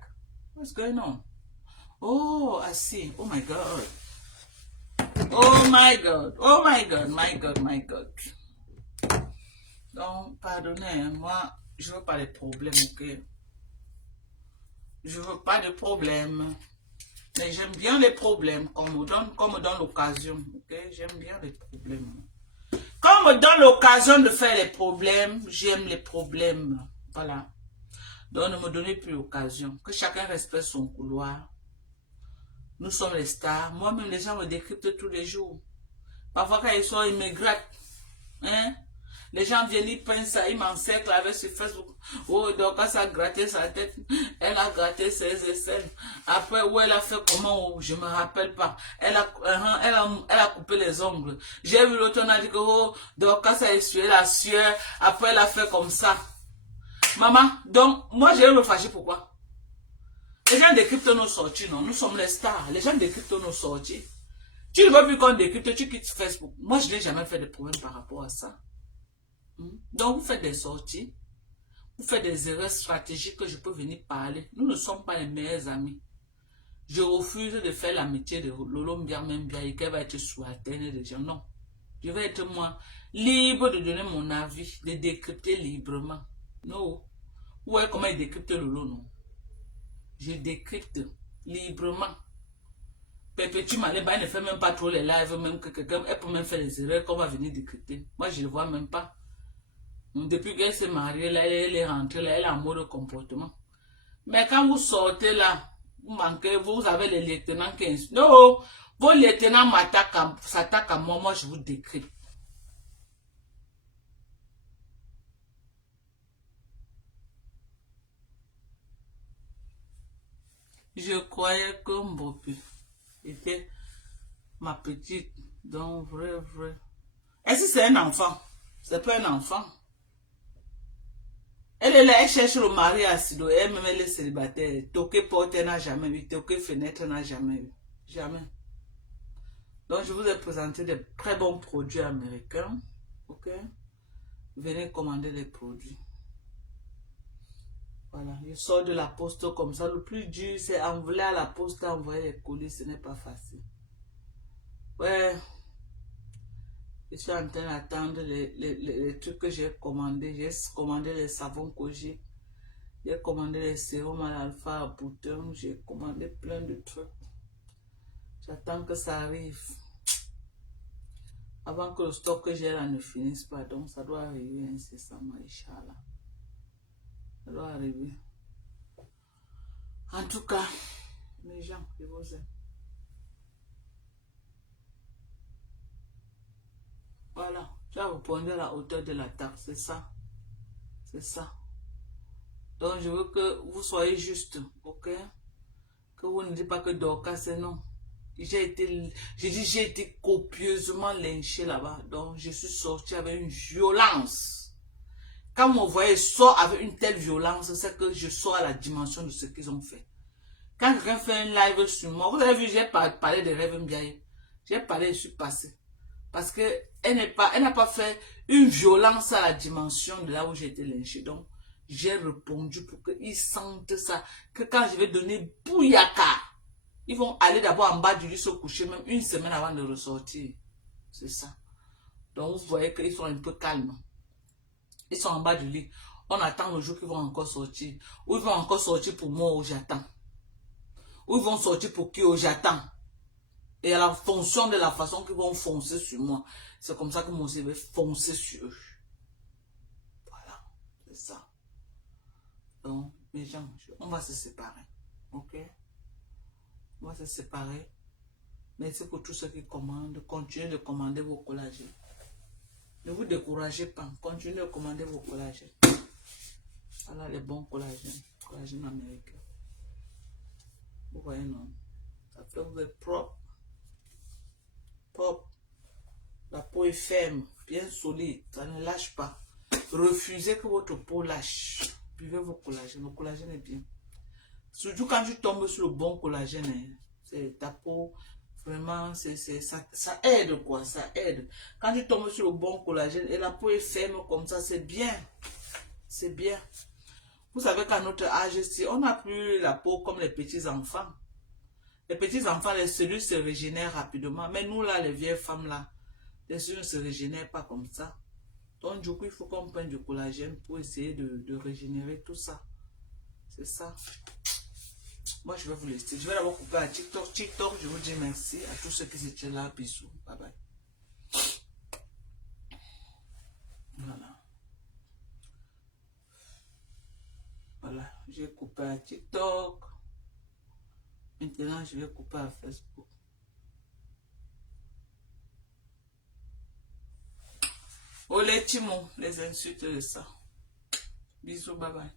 What's going on? Oh, I see. Oh my God. Oh my God. Oh my God. My God. My God. Donc, pardonnez, moi, je veux pas de problèmes, ok? Je veux pas de problèmes. Mais j'aime bien les problèmes, qu'on me donne l'occasion, ok? J'aime bien les problèmes. Quand on me donne l'occasion de faire les problèmes, j'aime les problèmes. Voilà. Donc, ne me donnez plus l'occasion. Que chacun respecte son couloir. Nous sommes les stars. Moi-même, les gens me décryptent tous les jours. Parfois, quand ils sont immigrés, hein? Les gens viennent, ils prennent ça, ils m'encerclent avec sur Facebook. Oh, donc quand ça a gratté sa tête, elle a gratté ses aisselles. Après, où elle a fait comment, oh, je me rappelle pas. Elle a coupé les ongles. J'ai vu l'autre, on a dit que, oh, donc quand ça a essuyé la sueur, après elle a fait comme ça. Maman, donc, moi, je vais me fâcher pourquoi? Les gens décryptent nos sorties, non? Nous sommes les stars. Les gens décryptent nos sorties. Tu ne veux plus qu'on décrypte, tu quittes Facebook. Moi, je n'ai jamais fait de problème par rapport à ça. Donc, vous faites des sorties. Vous faites des erreurs stratégiques que je peux venir parler. Nous ne sommes pas les meilleurs amis. Je refuse de faire l'amitié de Lolo Mbiamembia et qu'elle va être sous la terre des gens. Non. Je vais être moi libre de donner mon avis, de décrypter librement. Non. Vous voyez comment il décrypte Lolo, non? Je décrypte librement. Perpétue Maleba ne fait même pas trop les lives, même que quelqu'un, elle peut même faire les erreurs qu'on va venir décrypter. Moi, je ne le vois même pas. Depuis qu'elle s'est mariée, là, elle est rentrée, là, elle est en mode comportement. Mais quand vous sortez là, vous manquez, vous avez les lieutenants 15. Non, vos lieutenants s'attaquent à moi, moi je vous décrypte. Je croyais que Mbopi était ma petite, donc vrai. Est-ce que c'est un enfant? C'est pas un enfant. Elle est là, elle cherche le mari assidu, elle-même elle est célibataire. Toquer porte, elle n'a jamais vu. Toquer fenêtre, elle n'a jamais vu. Jamais. Donc, je vous ai présenté des très bons produits américains. Ok? Venez commander les produits. Voilà. Je sors de la poste comme ça. Le plus dur, c'est envoyer à la poste, envoyer les colis. Ce n'est pas facile. Ouais. Je suis en train d'attendre les trucs que j'ai commandés. J'ai commandé les savons Kojic. J'ai commandé les sérums à l'alpha à bouton. J'ai commandé plein de trucs. J'attends que ça arrive. Avant que le stock que j'ai là ne finisse pas. Donc ça doit arriver incessamment, Inch'Allah. Ça doit arriver. En tout cas, mes gens, je vous aime. Voilà. Tu vas répondre à la hauteur de la taxe. C'est ça. C'est ça. Donc je veux que vous soyez juste. Ok? Que vous ne dites pas que Dorcas c'est non. J'ai été copieusement lynché là-bas. Donc, je suis sorti avec une violence. Quand mon voyage sort avec une telle violence, c'est que je sors à la dimension de ce qu'ils ont fait. Quand quelqu'un fait un live sur moi, vous avez vu, j'ai parlé de Rêve Mbiaye. J'ai parlé, je suis passé. Parce qu'elle n'a pas fait une violence à la dimension de là où j'ai été lynché. Donc, j'ai répondu pour qu'ils sentent ça. Que quand je vais donner Bouyaka, ils vont aller d'abord en bas du lit se coucher, même une semaine avant de ressortir. C'est ça. Donc, vous voyez qu'ils sont un peu calmes. Ils sont en bas du lit. On attend le jour qu'ils vont encore sortir. Ou ils vont encore sortir pour moi où j'attends. Ou ils vont sortir pour qui où j'attends. Et à la fonction de la façon qu'ils vont foncer sur moi. C'est comme ça que moi aussi vais foncer sur eux. Voilà. C'est ça. Donc, mes gens, on va se séparer. Ok? On va se séparer. Merci pour tous ceux qui commandent. Continuez de commander vos collagènes. Ne vous découragez pas. Continuez de commander vos collagènes. Voilà les bons collagènes. Collagènes américains. Vous voyez, non? Ça fait que vous êtes propre. Propre. La peau est ferme. Bien solide. Ça ne lâche pas. Refusez que votre peau lâche. Buvez vos collagènes. Le collagène est bien. Surtout quand tu tombes sur le bon collagène. C'est ta peau. Vraiment, ça aide quoi, ça aide. Quand tu tombes sur le bon collagène et la peau est ferme comme ça, c'est bien. C'est bien. Vous savez qu'à notre âge, on n'a plus la peau comme les petits enfants. Les petits enfants, les cellules se régénèrent rapidement. Mais nous là, les vieilles femmes là, les cellules ne se régénèrent pas comme ça. Donc du coup, il faut qu'on prenne du collagène pour essayer de régénérer tout ça. C'est ça. Moi, je vais vous laisser. Je vais d'abord couper à TikTok. TikTok, je vous dis merci à tous ceux qui étaient là. Bisous. Bye bye. Voilà. Voilà. J'ai coupé à TikTok. Maintenant, je vais couper à Facebook. Oh les Timon, les insultes de ça. Bisous. Bye bye.